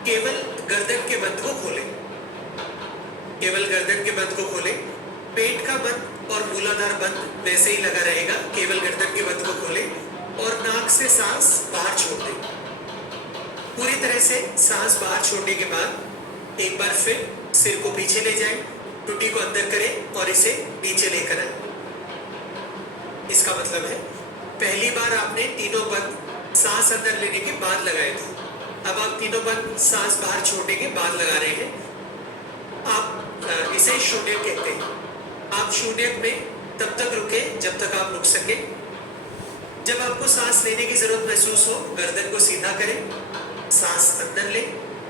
केवल गर्दन के बंद को खोलें। केवल गर्दन के बंद को खोलें। पेट का बंद और मूलाधार बंद वैसे ही लगा रहेगा। केवल गर्दन के बंद को खोलें और नाक से सांस बाहर छोड़ दें। पूरी तरह से सांस बाहर छोड़ने के बाद एक बार फिर सिर को पीछे ले जाएं, ठुड्डी को अंदर करें और इसे नीचे लेकर आएं। इसका मतलब है पहली बार आपने तीनों बंद सांस अंदर लेने के बाद लगाए थे, अब आप तीनों बंद सांस बाहर छोड़ने के बाद लगा रहे हैं। आप इसे शून्य कहते हैं। आप शून्य में तब तक रुके जब तक आप रुक सके। जब आपको सांस लेने की जरूरत महसूस हो गर्दन को सीधा करें, सांस अंदर लें।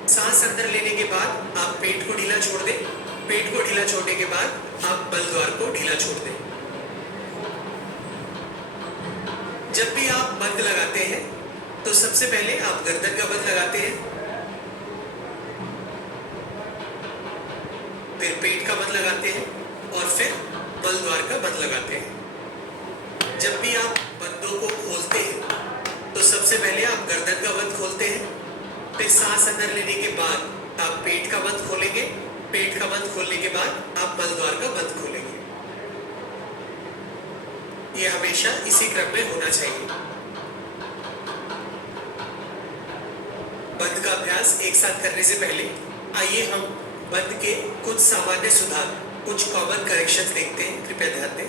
सांस अंदर लेने के बाद आप पेट को ढीला छोड़ दें। पेट को ढीला छोड़ने के बाद आप बल द्वार को ढीला छोड़ दें। जब भी आप बंद लगाते हैं तो सबसे पहले आप गर्दन का बंद लगाते हैं, फिर पेट का बंद लगाते हैं और फिर बल द्वार का बंद लगाते हैं। जब भी आप बंदों को खोलते हैं तो सबसे पहले आप गर्दन का बंद खोलते हैं, फिर सांस अंदर लेने के बाद आप पेट का बंद खोलेंगे। पेट का बंद खोलने के बाद आप बल द्वार का बंद खोलेंगे। यह हमेशा इसी क्रम में होना चाहिए। बंद का अभ्यास एक साथ करने से पहले आइए हम बंद के कुछ सामान्य सुधार, कुछ कॉमन करेक्शंस देखते हैं। कृपया ध्यान दें।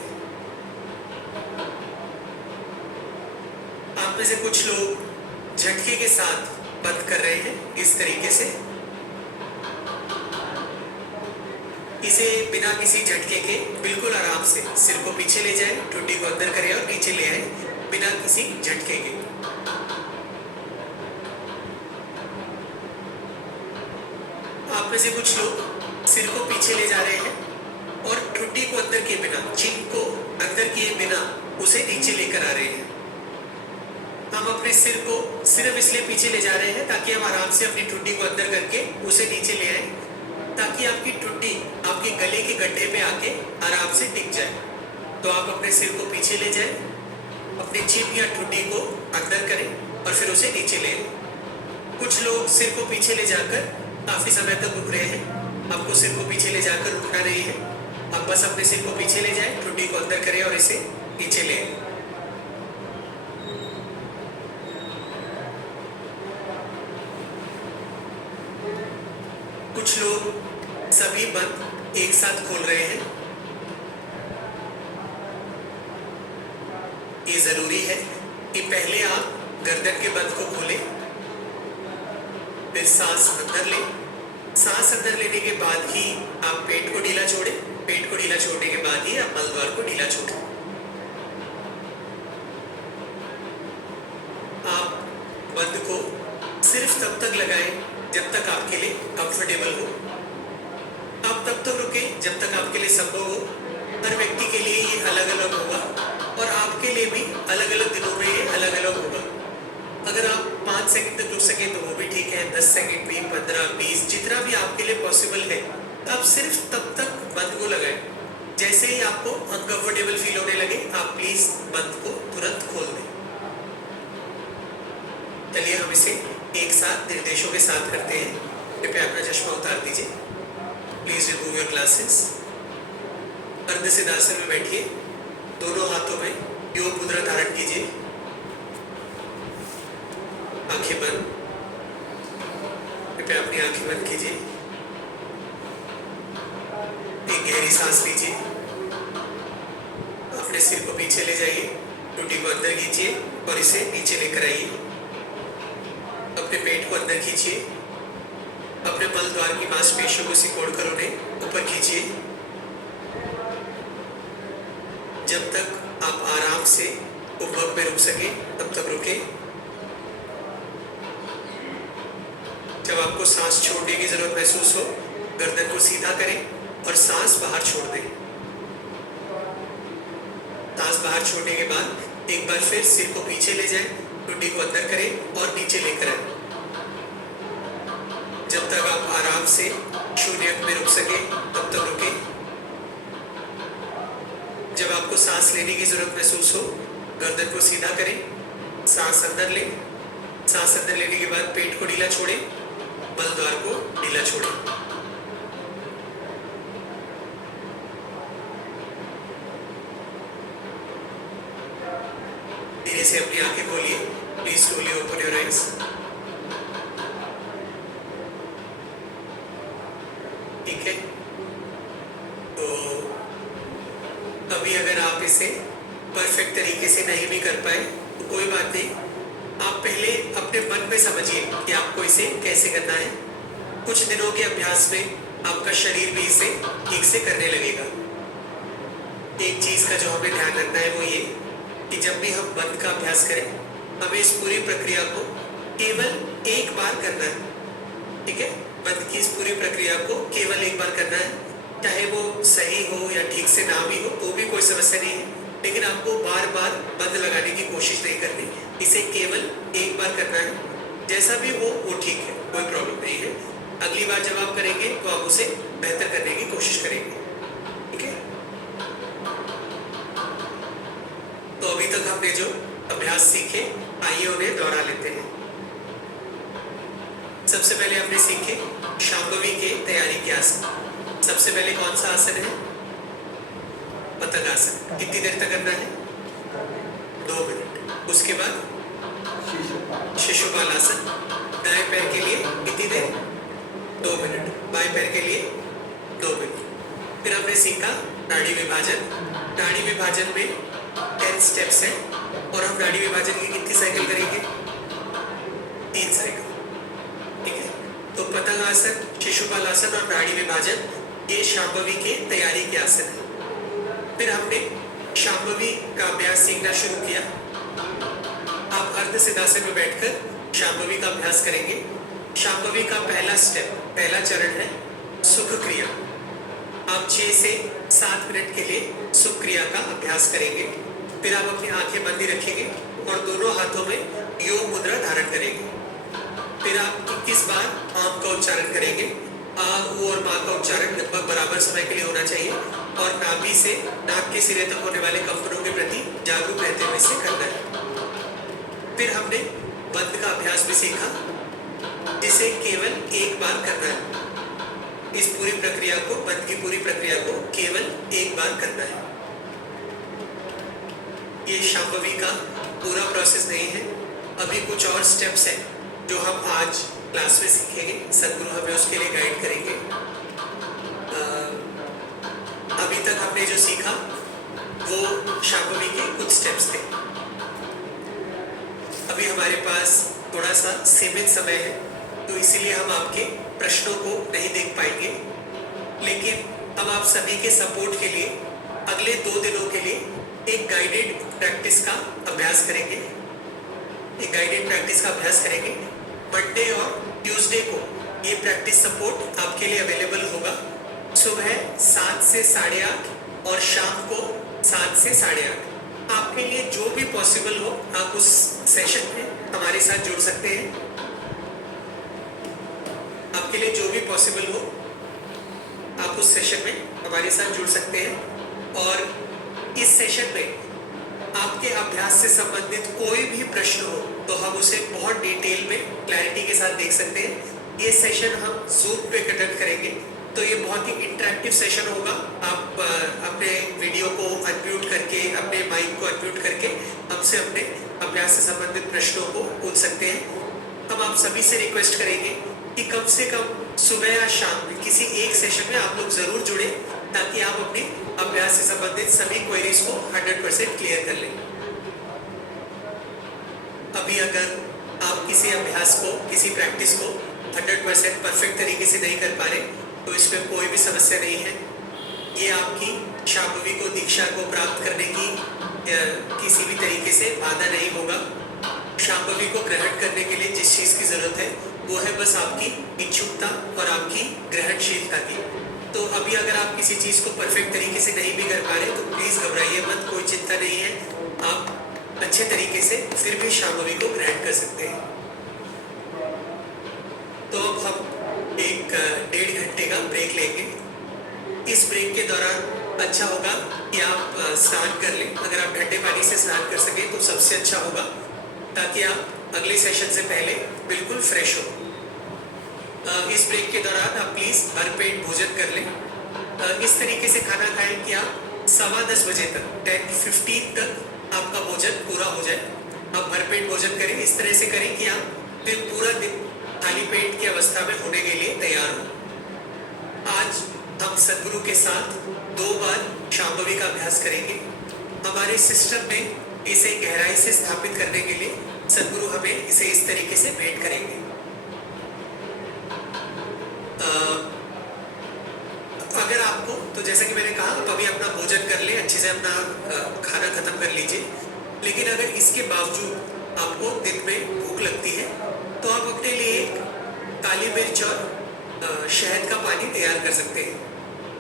आप में से कुछ लोग झटके के साथ बंद कर रहे हैं इस तरीके से। इसे बिना किसी झटके के बिल्कुल आराम से सिर को पीछे ले जाएं, ठुड्डी को अंदर करें और नीचे ले आए बिना किसी झटके के। आप में से कुछ लोग सिर को पीछे ले जा रहे हैं और ठुड्डी को अंदर किए बिना, चिन को अंदर किए बिना उसे नीचे लेकर आ रहे हैं। हम अपने सिर को सिर्फ इसलिए पीछे ले जा रहे हैं ताकि हम आराम से अपनी ठुड्डी को अंदर करके उसे नीचे ले आए, ताकि आपकी ठुड्डी आपके गले के गड्ढे पे आके आराम से टिक जाए। तो आप अपने सिर को पीछे ले जाएं, अपने चिन या ठुड्डी को अंदर करें और फिर उसे नीचे ले आए। कुछ लोग सिर को पीछे ले जाकर काफी समय तक रुक रहे हैं। आपको सिर को पीछे ले जाकर रुकना नहीं है, आप बस अपने सिर को पीछे ले जाएं, ठुड्डी को अंदर करें और इसे नीचे ले आए। कुछ लोग सभी बंद एक साथ खोल रहे हैं। ये जरूरी है कि पहले आप गर्दन के बंद को खोलें, फिर सांस अंदर लें। सांस अंदर लेने के बाद ही आप पेट को ढीला छोड़ें। पेट को ढीला छोड़ने के बाद ही आप मलद्वार को ढीला छोड़ें। आप बंद को सिर्फ तब तक लगाएं जब तक आपके लिए कंफर्टेबल हो। आप तब तक रुके जब तक आपके लिए संभव हो। हर व्यक्ति के लिए ये अलग अलग होगा और आपके लिए भी अलग अलग दिनों में ये अलग अलग होगा। अगर आप 5 सेकंड तक रुक सके तो वो भी ठीक है, 10 सेकंड भी, 15, 20, जितना भी आपके लिए पॉसिबल है, आप सिर्फ तब तक बंद को लगाएं। जैसे ही आपको अनकंफर्टेबल फील होने लगे, आप प्लीज बंद को तुरंत खोल दें। चलिए हम इसे एक साथ निर्देशों के साथ करते हैं। कृपया अपना चश्मा उतार दीजिए। Please remove your glasses. अर्ध सिद्धासन में बैठिए। दोनों हाथों में योग मुद्रा धारण कीजिए। आंखें बंद। कृपया अपनी आंखें बंद कीजिए। एक गहरी सांस लीजिए। अपने सिर को पीछे ले जाइए। टूटी को अंदर खींचिए और इसे नीचे लेकर आइए। अपने पेट को अंदर खींचिए। अपने बल द्वार की मांसपेशियों को सिकोड़कर उन्हें ऊपर खींचिए। जब तक आप आराम से उपभोग में रुक सके तब तक रुके। जब आपको सांस छोड़ने की जरूरत महसूस हो, गर्दन को सीधा करें और सांस बाहर छोड़ दें। सांस बाहर छोड़ने के बाद एक बार फिर सिर को पीछे ले जाएं, टुड्डी को अंदर करें और नीचे लेकर आए। जब तक आप आराम से शून्य में रुक सके तब तक रुके। जब आपको सांस लेने की जरूरत महसूस हो, गर्दन को सीधा करें, सांस अंदर लें। सांस अंदर लेने के बाद पेट को ढीला छोड़ें, बल द्वार को ढीला छोड़ें। धीरे से अपनी आंखें खोलिए। Please slowly open your eyes. ठीक है, तो अभी अगर आप इसे परफेक्ट तरीके से नहीं भी कर पाए तो कोई बात नहीं। आप पहले अपने मन में समझिए कि आपको इसे कैसे करना है। कुछ दिनों के अभ्यास में आपका शरीर भी इसे ठीक से करने लगेगा। एक चीज का जो हमें ध्यान रखना है वो ये कि जब भी हम बंद का अभ्यास करें, हमें इस पूरी प्रक्रिया को केवल एक बार करना है। ठीक है, बंद की इस पूरी प्रक्रिया को केवल एक बार करना है। चाहे वो सही हो या ठीक से ना भी हो तो भी कोई समस्या नहीं है, लेकिन आपको बार बार बंद लगाने की कोशिश नहीं करनी। इसे केवल एक बार करना है। जैसा भी हो वो ठीक है, कोई प्रॉब्लम नहीं है। अगली बार जब आप करेंगे तो आप उसे बेहतर करने की कोशिश करेंगे। ठीक है, तो अभी तक हमने जो अभ्यास सीखे, आइए उन्हें दोहरा लेते हैं। सबसे पहले हमने सीखे शांभवी के तैयारी के आसन। सबसे पहले कौन सा आसन है? पतंग आसन। कितनी देर तक करना है? 2 मिनट। उसके बाद शिशुपाल आसन। दाएं पैर के लिए कितनी देर? 2 मिनट। बाएं पैर के लिए 2 मिनट। फिर हमने सीखा नाड़ी विभाजन। नाड़ी विभाजन में 10 स्टेप्स हैं और हम नाड़ी विभाजन की कितनी साइकिल करेंगे? 3 साइकिल। ठीक है, तो पतंग आसन, शिशुपाल आसन और नाड़ी विभाजन ये शांभवी के तैयारी के आसन है। फिर हमने शांभवी का अभ्यास सीखना शुरू किया। आप अर्ध सिद्धासन में बैठकर शांभवी का अभ्यास करेंगे। शांभवी का पहला स्टेप, पहला चरण है सुख क्रिया। आप 6 से 7 मिनट के लिए सुख क्रिया का अभ्यास करेंगे। फिर आप अपनी आंखें बंद ही रखेंगे और दोनों हाथों में योग मुद्रा धारण करेंगे। फिर आप 21 बार आम का उच्चारण करेंगे। आ, ऊ और माँ का उच्चारण लगभग बराबर समय के लिए होना चाहिए और नाभि से नाक के सिरे तक होने वाले कंपनों के प्रति जागरूक रहते हुए इसे करना है। फिर हमने बंद का अभ्यास भी सीखा, जिसे केवल एक बार करना है। इस पूरी प्रक्रिया को, बंद की पूरी प्रक्रिया को केवल एक बार करना है। ये शांभवी का पूरा प्रोसेस नहीं है। अभी कुछ और स्टेप्स हैं जो हम आज क्लास में सीखेंगे। सदगुरु हमें उसके लिए गाइड करेंगे। अभी तक हमने जो सीखा वो शांभवी के कुछ स्टेप्स थे। अभी हमारे पास थोड़ा सा सीमित समय है, तो इसीलिए हम आपके प्रश्नों को नहीं देख पाएंगे, लेकिन हम आप सभी के सपोर्ट के लिए अगले 2 दिनों के लिए एक गाइडेड प्रैक्टिस का अभ्यास करेंगे। एक गाइडेड प्रैक्टिस का अभ्यास करेंगे। मंडे और ट्यूसडे को ये प्रैक्टिस सपोर्ट आपके लिए अवेलेबल होगा। सुबह 7 से 8:30 और शाम को 7 से 8:30। आपके लिए जो भी पॉसिबल हो आप उस सेशन में हमारे साथ जुड़ सकते हैं। आपके लिए जो भी पॉसिबल हो आप उस सेशन में हमारे साथ जुड़ सकते हैं। और इस सेशन में आपके अभ्यास से संबंधित कोई भी प्रश्न हो तो हम उसे बहुत डिटेल में क्लैरिटी के साथ देख सकते हैं। ये सेशन हम Zoom पे कंडक्ट करेंगे, तो ये बहुत ही इंटरेक्टिव सेशन होगा। आप अपने वीडियो को अनम्यूट करके, अपने माइक को अनम्यूट करके हमसे अपने अभ्यास से संबंधित प्रश्नों को पूछ सकते हैं। हम आप सभी से रिक्वेस्ट करेंगे कि कम से कम सुबह या शाम में किसी एक सेशन में आप लोग ज़रूर जुड़े, ताकि आप अपने अभ्यास से संबंधित सभी क्वेरीज को 100% क्लियर कर लें। अभी अगर आप किसी अभ्यास को, किसी प्रैक्टिस को 100% परफेक्ट तरीके से नहीं कर पा रहे, तो इसमें कोई भी समस्या नहीं है। ये आपकी शांभवी को, दीक्षा को प्राप्त करने की किसी भी तरीके से बाधा नहीं होगा। शांभवी को ग्रहण करने के लिए जिस चीज़ की ज़रूरत है वो है बस आपकी इच्छुकता और आपकी ग्रहणशीलता की। तो अभी अगर आप किसी चीज़ को परफेक्ट तरीके से नहीं भी कर पा रहे तो प्लीज़ घबराइए मत, कोई चिंता नहीं है। आप अच्छे तरीके से फिर भी शांभवी को ग्रहण कर सकते हैं। तो अब हम एक 1.5 घंटे का ब्रेक लेंगे। इस ब्रेक के दौरान अच्छा होगा कि आप स्नान कर लें। अगर आप ठंडे पानी से स्नान कर सकें तो सबसे अच्छा होगा, ताकि आप अगले सेशन से पहले बिल्कुल फ्रेश हो। इस ब्रेक के दौरान आप प्लीज़ भरपेट भोजन कर लें। इस तरीके से खाना खाएं कि आप 10:15 बजे तक, 10:15 तक आपका भोजन पूरा हो जाए। आप भरपेट भोजन करें, इस तरह से करें कि आप फिर पूरा दिन खाली पेट की अवस्था में होने के लिए तैयार हो। आज हम सद्गुरु के साथ 2 बार शांभवी का अभ्यास करेंगे। हमारे सिस्टम में इसे गहराई से स्थापित करने के लिए सद्गुरु हमें इसे इस तरीके से भेंट करेंगे। अगर आपको, तो जैसा कि मैंने कहा, आप अभी अपना भोजन कर ले, अच्छे से अपना खाना खत्म कर लीजिए। लेकिन अगर इसके बावजूद आपको दिन में भूख लगती है तो आप अपने लिए काली मिर्च और शहद का पानी तैयार कर सकते हैं।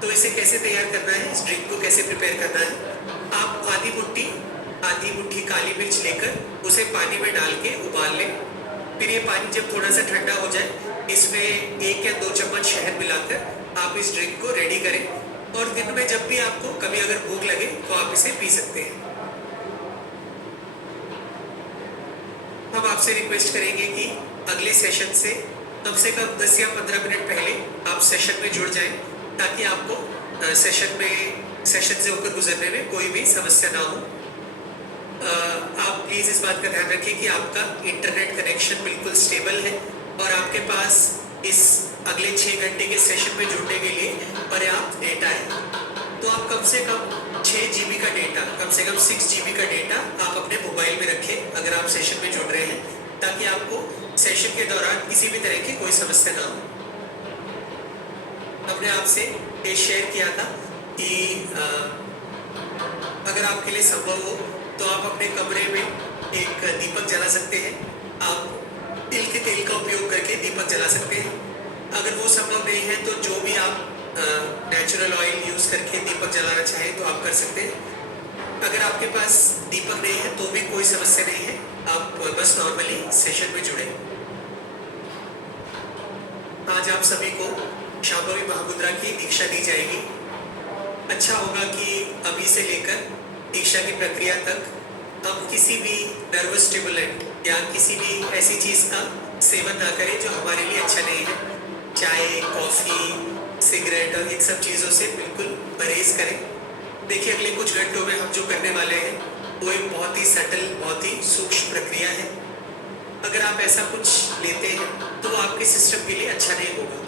तो इसे कैसे तैयार करना है, इस ड्रिंक को कैसे प्रिपेयर करना है, आप आधी मुट्ठी काली मिर्च लेकर उसे पानी में डाल के उबाल लें। फिर ये पानी जब थोड़ा सा ठंडा हो जाए, इसमें 1 या 2 चम्मच शहद मिलाकर आप इस ड्रिंक को रेडी करें। और दिन में जब भी आपको कभी अगर भूख लगे तो आप इसे पी सकते हैं। हम आपसे रिक्वेस्ट करेंगे कि अगले सेशन से कम 10 या 15 मिनट पहले आप सेशन में जुड़ जाएं, ताकि आपको सेशन से होकर गुजरने में कोई भी समस्या ना हो। आप प्लीज़ इस बात का ध्यान रखें कि आपका इंटरनेट कनेक्शन बिल्कुल स्टेबल है और आपके पास इस अगले 6 घंटे के सेशन में जुड़ने के लिए पर्याप्त डेटा है। तो आप कम से कम 6 GB का डेटा, कम से कम 6 GB का डेटा आप अपने मोबाइल में रखें अगर आप सेशन में जुड़ रहे हैं, ताकि आपको सेशन के दौरान किसी भी तरह की कोई समस्या ना हो। हमने आपसे ये शेयर किया था कि अगर आपके लिए संभव हो तो आप अपने कमरे में एक दीपक जला सकते हैं। आप तिल के तेल का उपयोग करके दीपक जला सकते हैं। अगर वो संभव नहीं है तो जो भी आप नेचुरल ऑयल यूज़ करके दीपक जलाना चाहें तो आप कर सकते हैं। अगर आपके पास दीपक नहीं है तो भी कोई समस्या नहीं है, आप बस नॉर्मली सेशन में जुड़े। आज आप सभी को शांभवी महामुद्रा की दीक्षा दी जाएगी। अच्छा होगा कि अभी से लेकर दीक्षा की प्रक्रिया तक हम किसी भी नर्वस स्टिमुलेंट या किसी भी ऐसी चीज़ का सेवन ना करें जो हमारे लिए अच्छा नहीं है। चाय, कॉफ़ी, सिगरेट और इन सब चीज़ों से बिल्कुल परहेज़ करें। देखिए, अगले कुछ घंटों में हम जो करने वाले हैं वो एक बहुत ही सटल, बहुत ही सूक्ष्म प्रक्रिया है। अगर आप ऐसा कुछ लेते हैं तो वो आपके सिस्टम के लिए अच्छा नहीं होगा।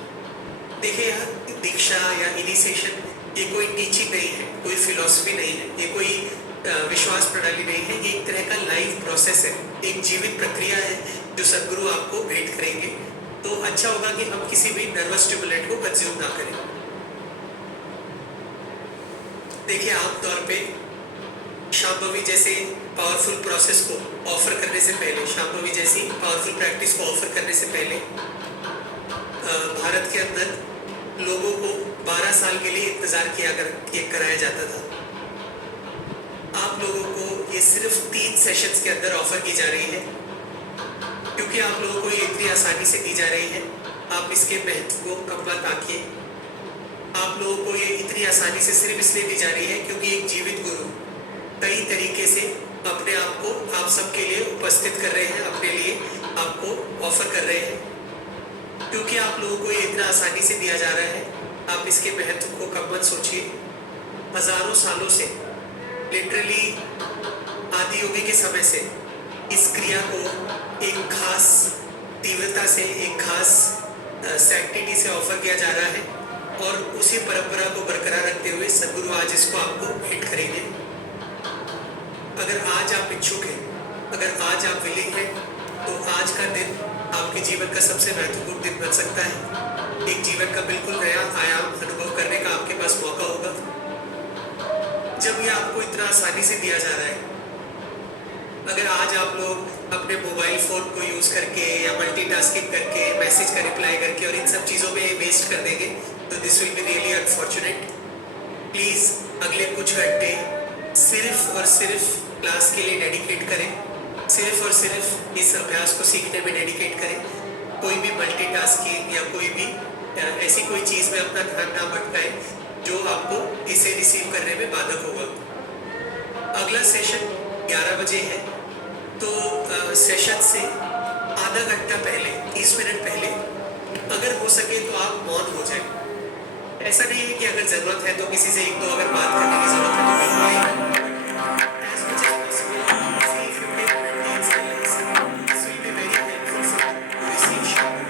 देखिए, यह दीक्षा या इनिशिएशन ये कोई टीचिंग नहीं है, कोई फिलॉसफी नहीं है, ये कोई विश्वास प्रणाली नहीं है। ये एक तरह का लाइव प्रोसेस है, एक जीवित प्रक्रिया है जो सद्गुरु आपको भेंट करेंगे। तो अच्छा होगा कि हम किसी भी नर्वस स्टिमुलेंट को कंज्यूम ना करें। देखिए, आमतौर पे शांभवी जैसे पावरफुल प्रोसेस को ऑफर करने से पहले, शांभवी जैसी पावरफुल प्रैक्टिस को ऑफर करने से पहले भारत के अंदर लोगों को 12 साल के लिए इंतजार कराया जाता था। आप लोगों को ये सिर्फ 3 सेशंस के अंदर ऑफर की जा रही है, क्योंकि आप लोगों को ये इतनी आसानी से दी जा रही है। आप इसके महत्व को कम मत आंकिए। आप लोगों को ये इतनी आसानी से सिर्फ इसलिए दी जा रही है क्योंकि एक जीवित गुरु कई तरीके से अपने आप को आप सबके लिए उपस्थित कर रहे हैं, अपने लिए आपको ऑफर कर रहे हैं। क्योंकि आप लोगों को ये इतना आसानी से दिया जा रहा है, आप इसके महत्व को कम मत सोचिए। हजारों सालों से, लिटरली आदि योगी के समय से इस क्रिया को एक खास तीव्रता से, एक खास सैंक्टिटी से ऑफर किया जा रहा है, और उसी परंपरा को बरकरार रखते हुए सदगुरु आज इसको आपको हिट करेंगे। अगर आज आप इच्छुक हैं, अगर आज आप विलिंग हैं, तो आज का दिन आपके जीवन का सबसे महत्वपूर्ण दिन बन सकता है। एक जीवन का बिल्कुल नया आयाम अनुभव करने का आपके पास मौका होगा। जब ये आपको इतना आसानी से दिया जा रहा है, अगर आज आप लोग अपने मोबाइल फोन को यूज करके या मल्टीटास्किंग करके, मैसेज का रिप्लाई करके और इन सब चीजों में वेस्ट कर देंगे, तो this will be really unfortunate. Please अगले कुछ घंटे सिर्फ और सिर्फ क्लास के लिए डेडिकेट करें, सिर्फ और सिर्फ इस अभ्यास को सीखने में डेडिकेट करें। कोई भी मल्टीटास्किंग या कोई भी ऐसी कोई चीज में अपना ध्यान ना भटकाए जो आपको इसे रिसीव करने में बाधक होगा। अगला सेशन 11 बजे है, तो सेशन से आधा घंटा पहले, 30 मिनट पहले अगर हो सके तो आप मौन हो जाए। ऐसा नहीं है कि अगर जरूरत है तो किसी से एक दो अगर बात करने की जरूरत है तो बिल्कुल नहीं। As much as possible, see if you can maintain silence. This will be very helpful for you to receive Shanti.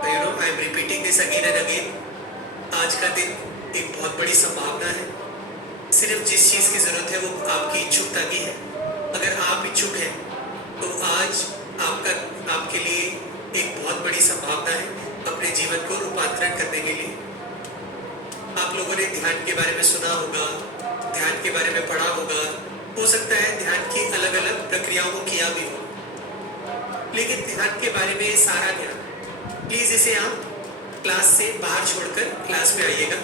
I am repeating this again and again. आज का दिन एक बहुत बड़ी संभावना है। सिर्फ जिस चीज की जरूरत है वो आपकी इच्छुकता की है। अगर आप इच्छुक हैं तो आज आपके लिए एक बहुत बड़ी संभावना है अपने जीवन को रूपांतरण करने के लिए। आप लोगों ने ध्यान के बारे में सुना होगा, ध्यान के बारे में पढ़ा होगा, हो सकता है ध्यान की अलग अलग प्रक्रियाओं को किया भी हो, लेकिन ध्यान के बारे में सारा ज्ञान, प्लीज इसे आप क्लास से बाहर छोड़कर क्लास में आइएगा।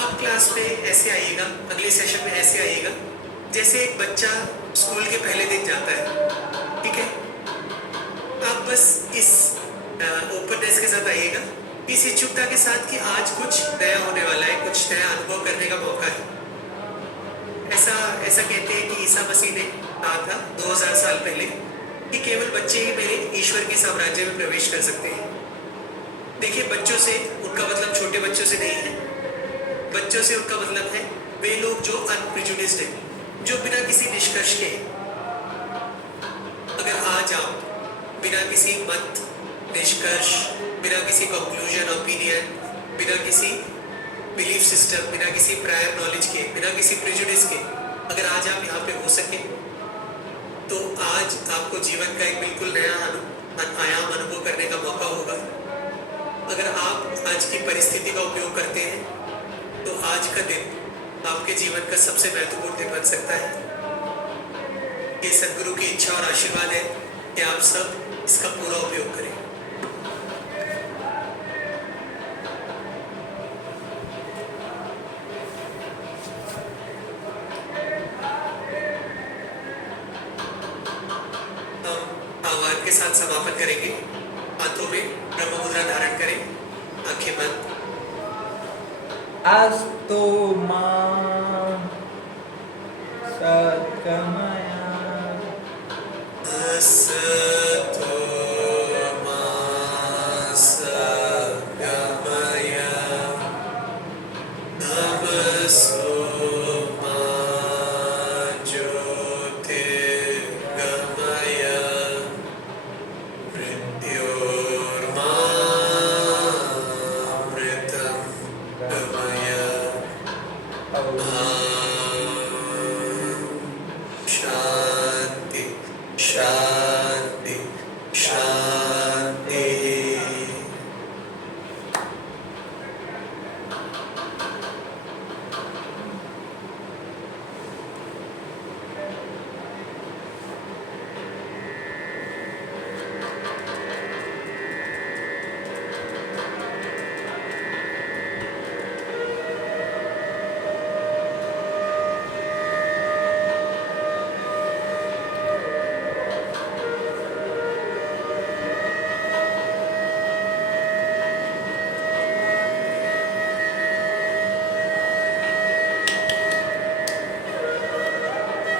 आप क्लास में ऐसे आइएगा, अगले सेशन में ऐसे आइएगा जैसे एक बच्चा स्कूल के पहले दिन जाता है, ठीक है? आप बस इस ओपननेस के साथ आइएगा, इस इच्छुकता के साथ कि आज कुछ नया होने वाला है, कुछ नया अनुभव करने का मौका है। ऐसा कहते हैं कि ईसा मसीह ने कहा था 2000 साल पहले कि केवल बच्चे ही मेरे ईश्वर के साम्राज्य में प्रवेश कर सकते हैं। देखिए, बच्चों से उनका मतलब छोटे बच्चों से नहीं है। बच्चों से उनका मतलब है वे लोग जो अनप्रिजुडिस्ड हैं, जो बिना किसी निष्कर्ष के। अगर आज आप बिना किसी मत, निष्कर्ष, बिना किसी कंक्लूजन, ओपिनियन, बिना किसी बिलीफ सिस्टम, बिना किसी प्रायर नॉलेज के, बिना किसी प्रिजुडिस के, अगर आज आप यहाँ पे हो सके, तो आज आपको जीवन का एक बिल्कुल नया आयाम अनुभव करने का मौका होगा। अगर आप आज की परिस्थिति का उपयोग करते हैं तो आज का दिन आपके जीवन का सबसे महत्वपूर्ण दिन बन सकता है। ये सद्गुरु की इच्छा और आशीर्वाद है कि आप सब इसका पूरा उपयोग करें। आह्वान के साथ समापन करेंगे। हाथों में ब्रह्म मुद्रा धारण करें, आंखें बंद। अस्तु मां सद्गमया अस्तु मां सद्गमय, तमसो मां ज्योतिर्गमय, मृत्योर्मामृतं गमय। शांति शांति।